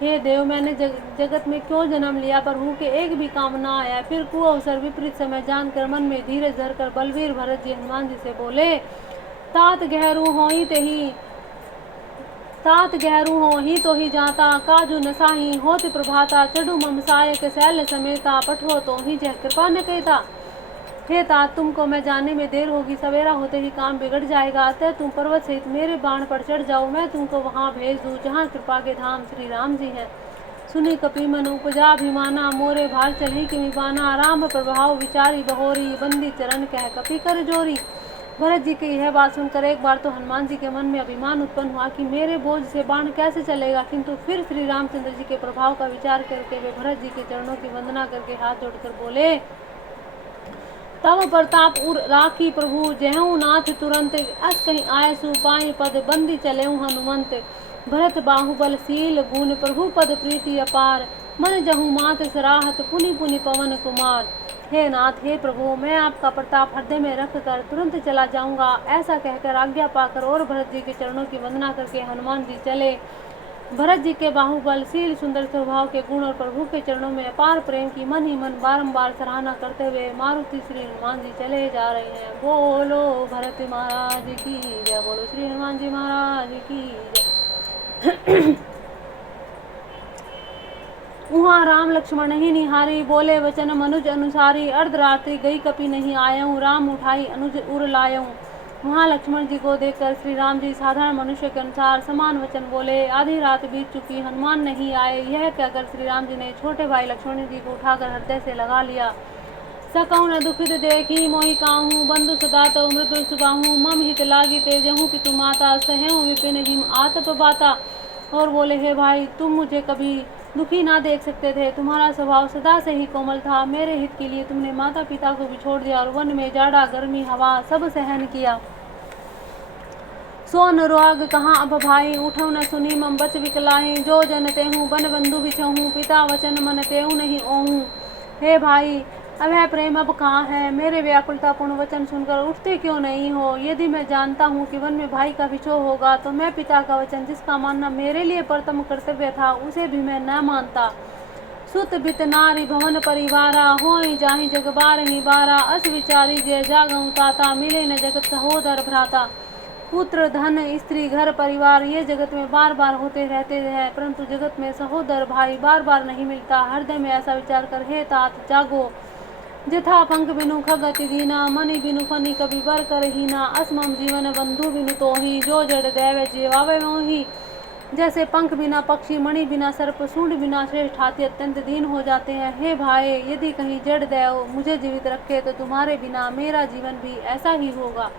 हे देव मैंने जगत में क्यों जन्म लिया, प्रभु के एक भी काम ना आया। फिर कुअवसर विपरीत समय जानकर मन में धीरज धरकर बलवीर भरत जी हनुमान जी से बोले, तात गहरू हो ही तो ही जाता, काजू नसाही होत प्रभाता, चढ़ू मम सायक शैल समेता, पठो तो ही जय कृपा न कहता। हे तात तुमको मैं जाने में देर होगी, सवेरा होते ही काम बिगड़ जाएगा, अतः तुम पर्वत सहित मेरे बाण पर चढ़ जाओ, मैं तुमको वहां भेज दूं जहां कृपा के धाम श्री राम जी हैं। सुनी कपि मन उपजा अभिमाना, मोरे भार चली कि बाना, राम प्रभाव विचारी बहोरी, बंदी चरण कह कपि कर जोरी। भरत जी की यह बात सुनकर एक बार तो हनुमान जी के मन में अभिमान उत्पन्न हुआ कि मेरे बोझ से बाण कैसे चलेगा, किंतु फिर श्री रामचंद्र जी के प्रभाव का विचार करके वे भरत जी के चरणों की वंदना करके हाथ जोड़कर बोले, तब प्रताप उर राखी प्रभु, जहु नाथ तुरंत, अस कहीं आयसु पाई पद, बंदी चलेऊ हनुमंत। भरत बाहुबल शील गुण, प्रभु पद प्रीति अपार, मन जहु मात सराहत, पुनि पुनि पवन कुमार। हे नाथ हे प्रभु, मैं आपका प्रताप हृदय में रख कर तुरंत चला जाऊंगा। ऐसा कहकर आज्ञा पाकर और भरत जी के चरणों की वंदना करके हनुमान जी चले। भरत जी के बाहुबल शील सुंदर स्वभाव के गुण और प्रभु के चरणों में अपार प्रेम की मन ही मन बारंबार सराहना करते हुए मारुति श्री हनुमान जी चले जा रहे हैं। बोलो भरत महाराज की जय, बोलो श्री हनुमान जी महाराज की जय। वहाँ राम लक्ष्मण ही निहारी, बोले वचन मनुज अनुसारी, अर्धरात्रि गई कपि नहीं आयऊं, राम उठाई अनुज उर लायऊं। वहाँ लक्ष्मण जी को देखकर श्री राम जी साधारण मनुष्य के अनुसार समान वचन बोले। आधी रात बीत चुकी, हनुमान नहीं आए, यह कहकर श्री राम जी ने छोटे भाई लक्ष्मण जी को उठाकर हृदय से लगा लिया। सकौ न दुखित देखी मोहि काहू, बंधु सदा तो मृदुल सुबाहू, मम हित लागी तेजहू पितु माता, सहऊ विपिन हिम आतप बाता। और बोले, हे भाई तुम मुझे कभी दुखी ना देख सकते थे, तुम्हारा स्वभाव सदा से ही कोमल था। मेरे हित के लिए तुमने माता पिता को भी छोड़ दिया और वन में जाड़ा गर्मी हवा सब सहन किया। सो अनुराग कहाँ अब भाई, उठो न सुनी मम बच विकलाही, जो जनते हूँ बन बंधु बिछहूँ, पिता वचन मन तेऊ नहीं ओहूँ। हे भाई अब है प्रेम अब कहाँ है, मेरे व्याकुलतापूर्ण वचन सुनकर उठते क्यों नहीं हो। यदि मैं जानता हूँ कि वन में भाई का विछोह होगा तो मैं पिता का वचन जिसका मानना मेरे लिए प्रथम कर्तव्य था उसे भी मैं न मानता। सुत बित नारी भवन परिवारा, होई जाहि जग बारहि बारा, अस विचारी जय जागऊँ ताता, मिले न जगत सहोदर भ्राता। पुत्र धन स्त्री घर परिवार ये जगत में बार बार होते रहते हैं, परंतु जगत में सहोदर भाई बार बार नहीं मिलता। हृदय में ऐसा विचार कर हे तात जागो, जथा पंख बिनु खगति दीना, मनि बिनु फनि कभी बर कर हीना, असमम जीवन बंधु बिनु तोही, जो जड़ दैव जीवावे मोही। जैसे पंख बिना पक्षी, मणि बिना सर्प, सूंड बिना श्रेष्ठ हाथी अत्यंत दीन हो जाते हैं। हे भाई यदि कहीं जड़ दैव मुझे जीवित रखे तो तुम्हारे बिना मेरा जीवन भी ऐसा ही होगा।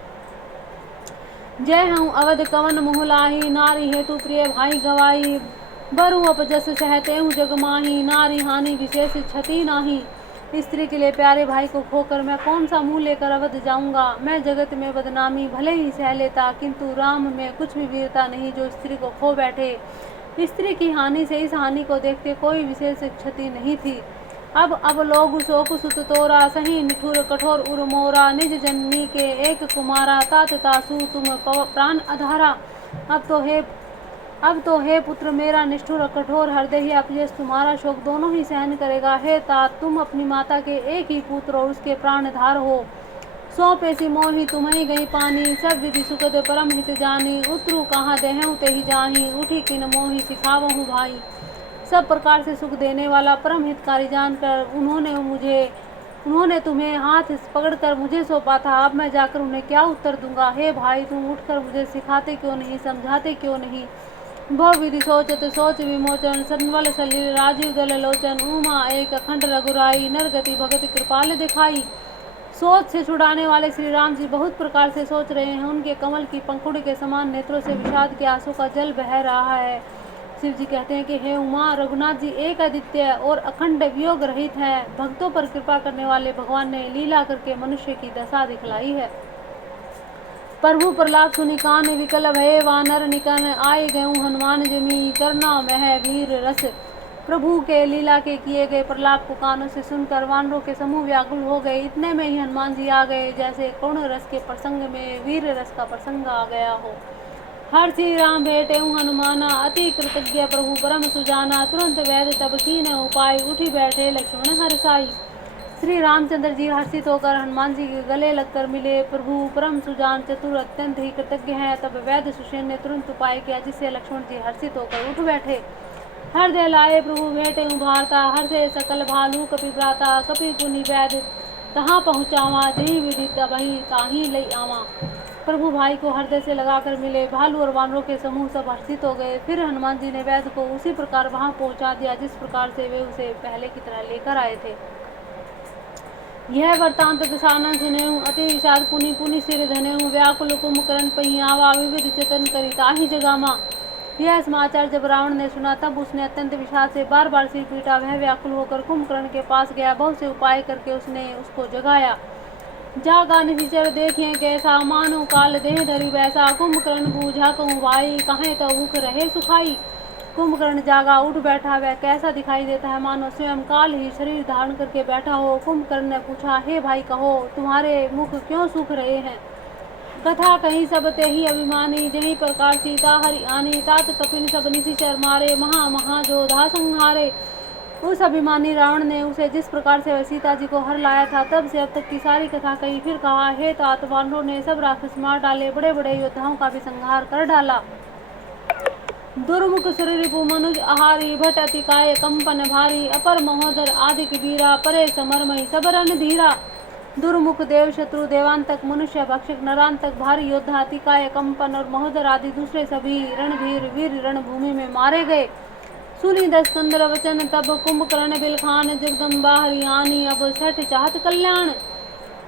जय हूँ अवध कवन मोहलाही, नारी हेतु प्रिय भाई गवाई, बरु अपजस सहते हूँ जग माही, नारी हानि विशेष क्षति नाही। स्त्री के लिए प्यारे भाई को खोकर मैं कौन सा मुंह लेकर अवध जाऊंगा। मैं जगत में बदनामी भले ही सह लेता, किंतु राम में कुछ भी वीरता नहीं जो स्त्री को खो बैठे। स्त्री की हानि से इस हानि को देखते कोई विशेष क्षति नहीं थी। अब लोग शोक सुत तोरा, सही निठुर कठोर उर मोरा, निज जननी के एक कुमारा, तात तासु तुम प्राण अधारा। अब तो हे पुत्र मेरा निष्ठुर और कठोर हृदय ही अपजेश तुम्हारा शोक दोनों ही सहन करेगा। हे तात तुम अपनी माता के एक ही पुत्र और उसके प्राणधार हो। सौ पैसी मोही तुम्हें गई पानी, सब विधि सुखद परम हित जानी, उतरू कहाँ देहूँ ते ही जाही, उठी किन मोही सिखावहूँ भाई। सब प्रकार से सुख देने वाला परम हितकारी जानकर उन्होंने तुम्हें हाथ पकड़कर मुझे सौंपा था। अब मैं जाकर उन्हें क्या उत्तर दूंगा। हे भाई तुम उठकर मुझे सिखाते क्यों नहीं, समझाते क्यों नहीं। भव विधि सोचत सोच विमोचन, सन्वल सलिल राजीव दल लोचन, उमा एक अखंड रघुराई, नरगति भगत कृपाल दिखाई। सोच से छुड़ाने वाले श्री राम जी बहुत प्रकार से सोच रहे हैं। उनके कमल की पंखुड़ी के समान नेत्रों से विषाद के आंसू का जल बह रहा है। शिव जी कहते हैं कि हे उमा, रघुनाथ जी एक अद्वितीय और अखंड वियोग रहित है। भक्तों पर कृपा करने वाले भगवान ने लीला करके मनुष्य की दशा दिखलाई है। प्रभु प्रलाप सुनि कान विकल भये, वानर निकन आए गयऊँ हनुमान जमी, करना मह वीर रस। प्रभु के लीला के किए गए प्रलाप को कानों से सुनकर वानरों के समूह व्याकुल हो गए। इतने में ही हनुमान जी आ गए, जैसे करुण रस के प्रसंग में वीर रस का प्रसंग आ गया हो। हर श्री राम भेटे हनुमाना, अति कृतज्ञ प्रभु परम सुजाना। तुरंत वैद तब कीन उपाय, उठी बैठे लक्ष्मण हरसाई। श्री रामचंद्र जी हर्षित होकर हनुमान जी के गले लगकर मिले। प्रभु परम सुजान चतुर अत्यंत ही कृतज्ञ हैं। तब वैद्य सुषेण ने तुरंत उपाय किया, जिससे लक्ष्मण जी हर्षित होकर उठ बैठे। हृदय लाए प्रभु भेटे उभारता, हर से सकल भालू कपि भ्राता। कपि पुनि वैद्य तहाँ पहुँचावा, जही विधि तबहि ताही लई आवा। प्रभु भाई को हृदय से लगाकर मिले। भालू और वानरों के समूह सब हर्षित हो गए। फिर हनुमान जी ने वैद्य को उसी प्रकार वहां पहुंचा दिया, जिस प्रकार से वे उसे पहले की तरह लेकर आए थे। यह वृतांत दशानन सुनेहु, अति विषाद पुनि पुनि सिर धनेहु। व्याकुल कुंभकर्ण पहियावा, विविध चेतन करी ताहि जगामा। यह समाचार जब रावण ने सुना, तब उसने अत्यंत विषाद से बार बार सिर पीटा। वह व्याकुल होकर कुंभकर्ण के पास गया, बहुत से उपाय करके उसने उसको जगाया। जागा निशिचर देखिए कैसा, मानो काल देह धरी वैसा। कुंभकर्ण बूझा कहूँ भाई, कहें तो भूख रहे सुखाई। कुंभकर्ण जागा, उठ बैठा। वह कैसा दिखाई देता है, मानो स्वयं काल ही शरीर धारण करके बैठा हो। कुंभकर्ण ने पूछा, हे भाई कहो, तुम्हारे मुख क्यों सूख रहे हैं? कथा कहीं सब ते ही अभिमानी, जही प्रकार सीता हरि आनी। तात कपिन सब निशिचर मारे, महा महा जोधा संहारे। उस अभिमानी रावण ने उसे जिस प्रकार से सीता जी को हर लाया था, तब से अब तक की सारी कथा कही। फिर कहा, हे तात, वानरों ने सब राक्षस मार डाले, बड़े बड़े योद्धाओं का भी संहार कर डाला। दुर्मुख सुररिपु मनुज आहारी, भट अति काय कंपन भारी। अपर महोदर आदि वीरा, परे समरमय सब रन धीरा। दुर्मुख देव शत्रु देवांतक, मनुष्य भक्षक नरांतक, भारी योद्धा अतिकाय कंपन और महोदर आदि दूसरे सभी रणधीर वीर रणभूमि में मारे गए। सुनी 10 कंदर वचन तब, कुंभकर्ण बिलखान जगदम्बा हरियाणी। अब सठ चाहत कल्याण।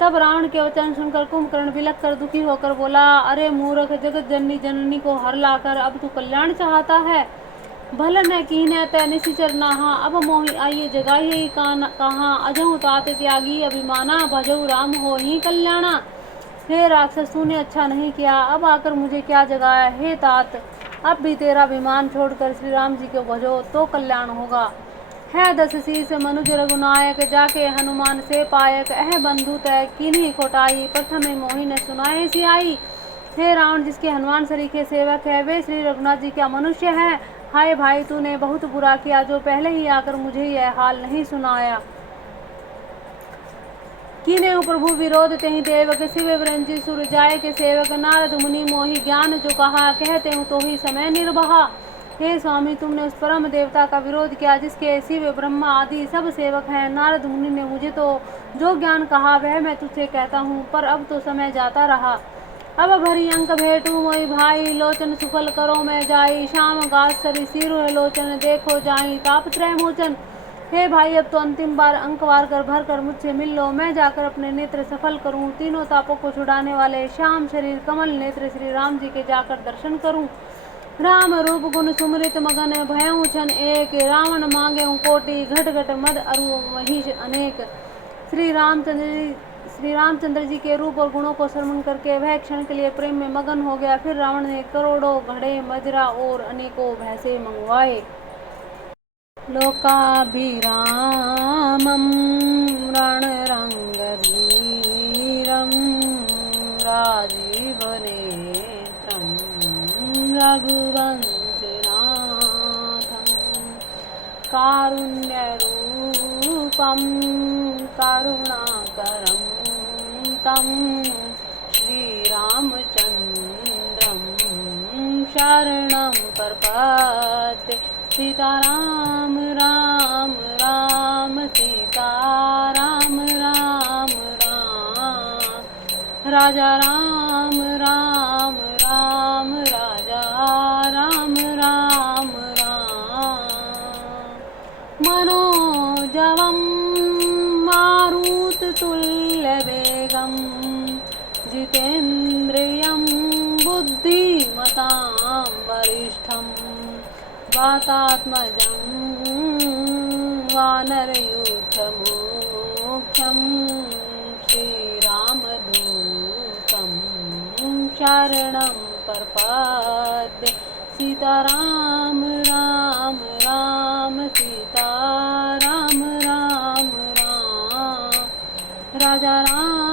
तब रावण के वचन सुनकर कुंभकर्ण बिलख कर दुखी होकर बोला, अरे मूर्ख, जगत जननी जननी को हर लाकर अब तू कल्याण चाहता है। भल न कीन तय निशिचर नाहा, अब मोहि आइए जगाइए कहाँ। अजहु तात त्यागी अभिमाना, भजऊ राम हो ही कल्याणा। हे राक्षस, तूने अच्छा नहीं किया, अब आकर मुझे क्या जगाया। हे तात, अब भी तेरा अभिमान छोड़कर श्री राम जी को भजो तो कल्याण होगा। है 10 शीस मनुज रघुनायक, जाके हनुमान से पायक। अह बंधु तय किन्हीं खोटाई, प्रथम मोहि न सुनाए सियाई। हे रावण, जिसके हनुमान सरीखे सेवक है, वे श्री रघुनाथ जी क्या मनुष्य है? हाय भाई, तूने बहुत बुरा किया, जो पहले ही आकर मुझे यह हाल नहीं सुनाया। कीने प्रभु विरोध तेहि देवक, शिव व्रंजी सुर जाय के सेवक। नारद मुनि मोहि ज्ञान जो कहा, कहते हूँ तो ही समय निर्वाहा। हे स्वामी, तुमने उस परम देवता का विरोध किया, जिसके शिव ब्रह्मा आदि सब सेवक हैं। नारद मुनि ने मुझे तो जो ज्ञान कहा, वह मैं तुझसे कहता हूँ, पर अब तो समय जाता रहा। अब भरी अंक भेटू मोहि भाई, लोचन सुफल करो मैं जाई। श्याम गास सरि सिरु लोचन, देखो जाई ताप त्रय मोचन। हे भाई, अब तो अंतिम बार अंक वार कर भर कर मुझसे मिल लो, मैं जाकर अपने नेत्र सफल करूं। तीनों तापों को छुड़ाने वाले श्याम शरीर कमल नेत्र श्री राम जी के जाकर दर्शन करूं। राम रूप गुण सुमृत मगन, भयउ छन एक। रावण मांगे कोटि, घट घट मद अरु महिष अनेक। श्री रामचंद्र जी के रूप और गुणों को श्रवण करके वह क्षण के लिए प्रेम में मगन हो गया। फिर रावण ने करोड़ों घड़े मजरा और अनेकों भैंसे मंगवाए। लोकाभिरामं रणरंगधीरं, राजीवनेत्रं रघुवंशनाथं। कारुण्यरूपं करुणाकरं तं श्रीरामचन्द्रं शरणं प्रपद्ये। सीताराम राम राम, सीताराम राम राम। राजा राम राम राम, राजा राम राम राम। मनोजवं मारुततुल्यवेगं, जितेन्द्रियं बुद्धिमतां वरिष्ठं। वातात्मजं वानरयूथमुख्यं, श्रीरामदूतं शरणं प्रपद्ये। सीताराम राम राम, सीता सीता राम राम राम। राजा राम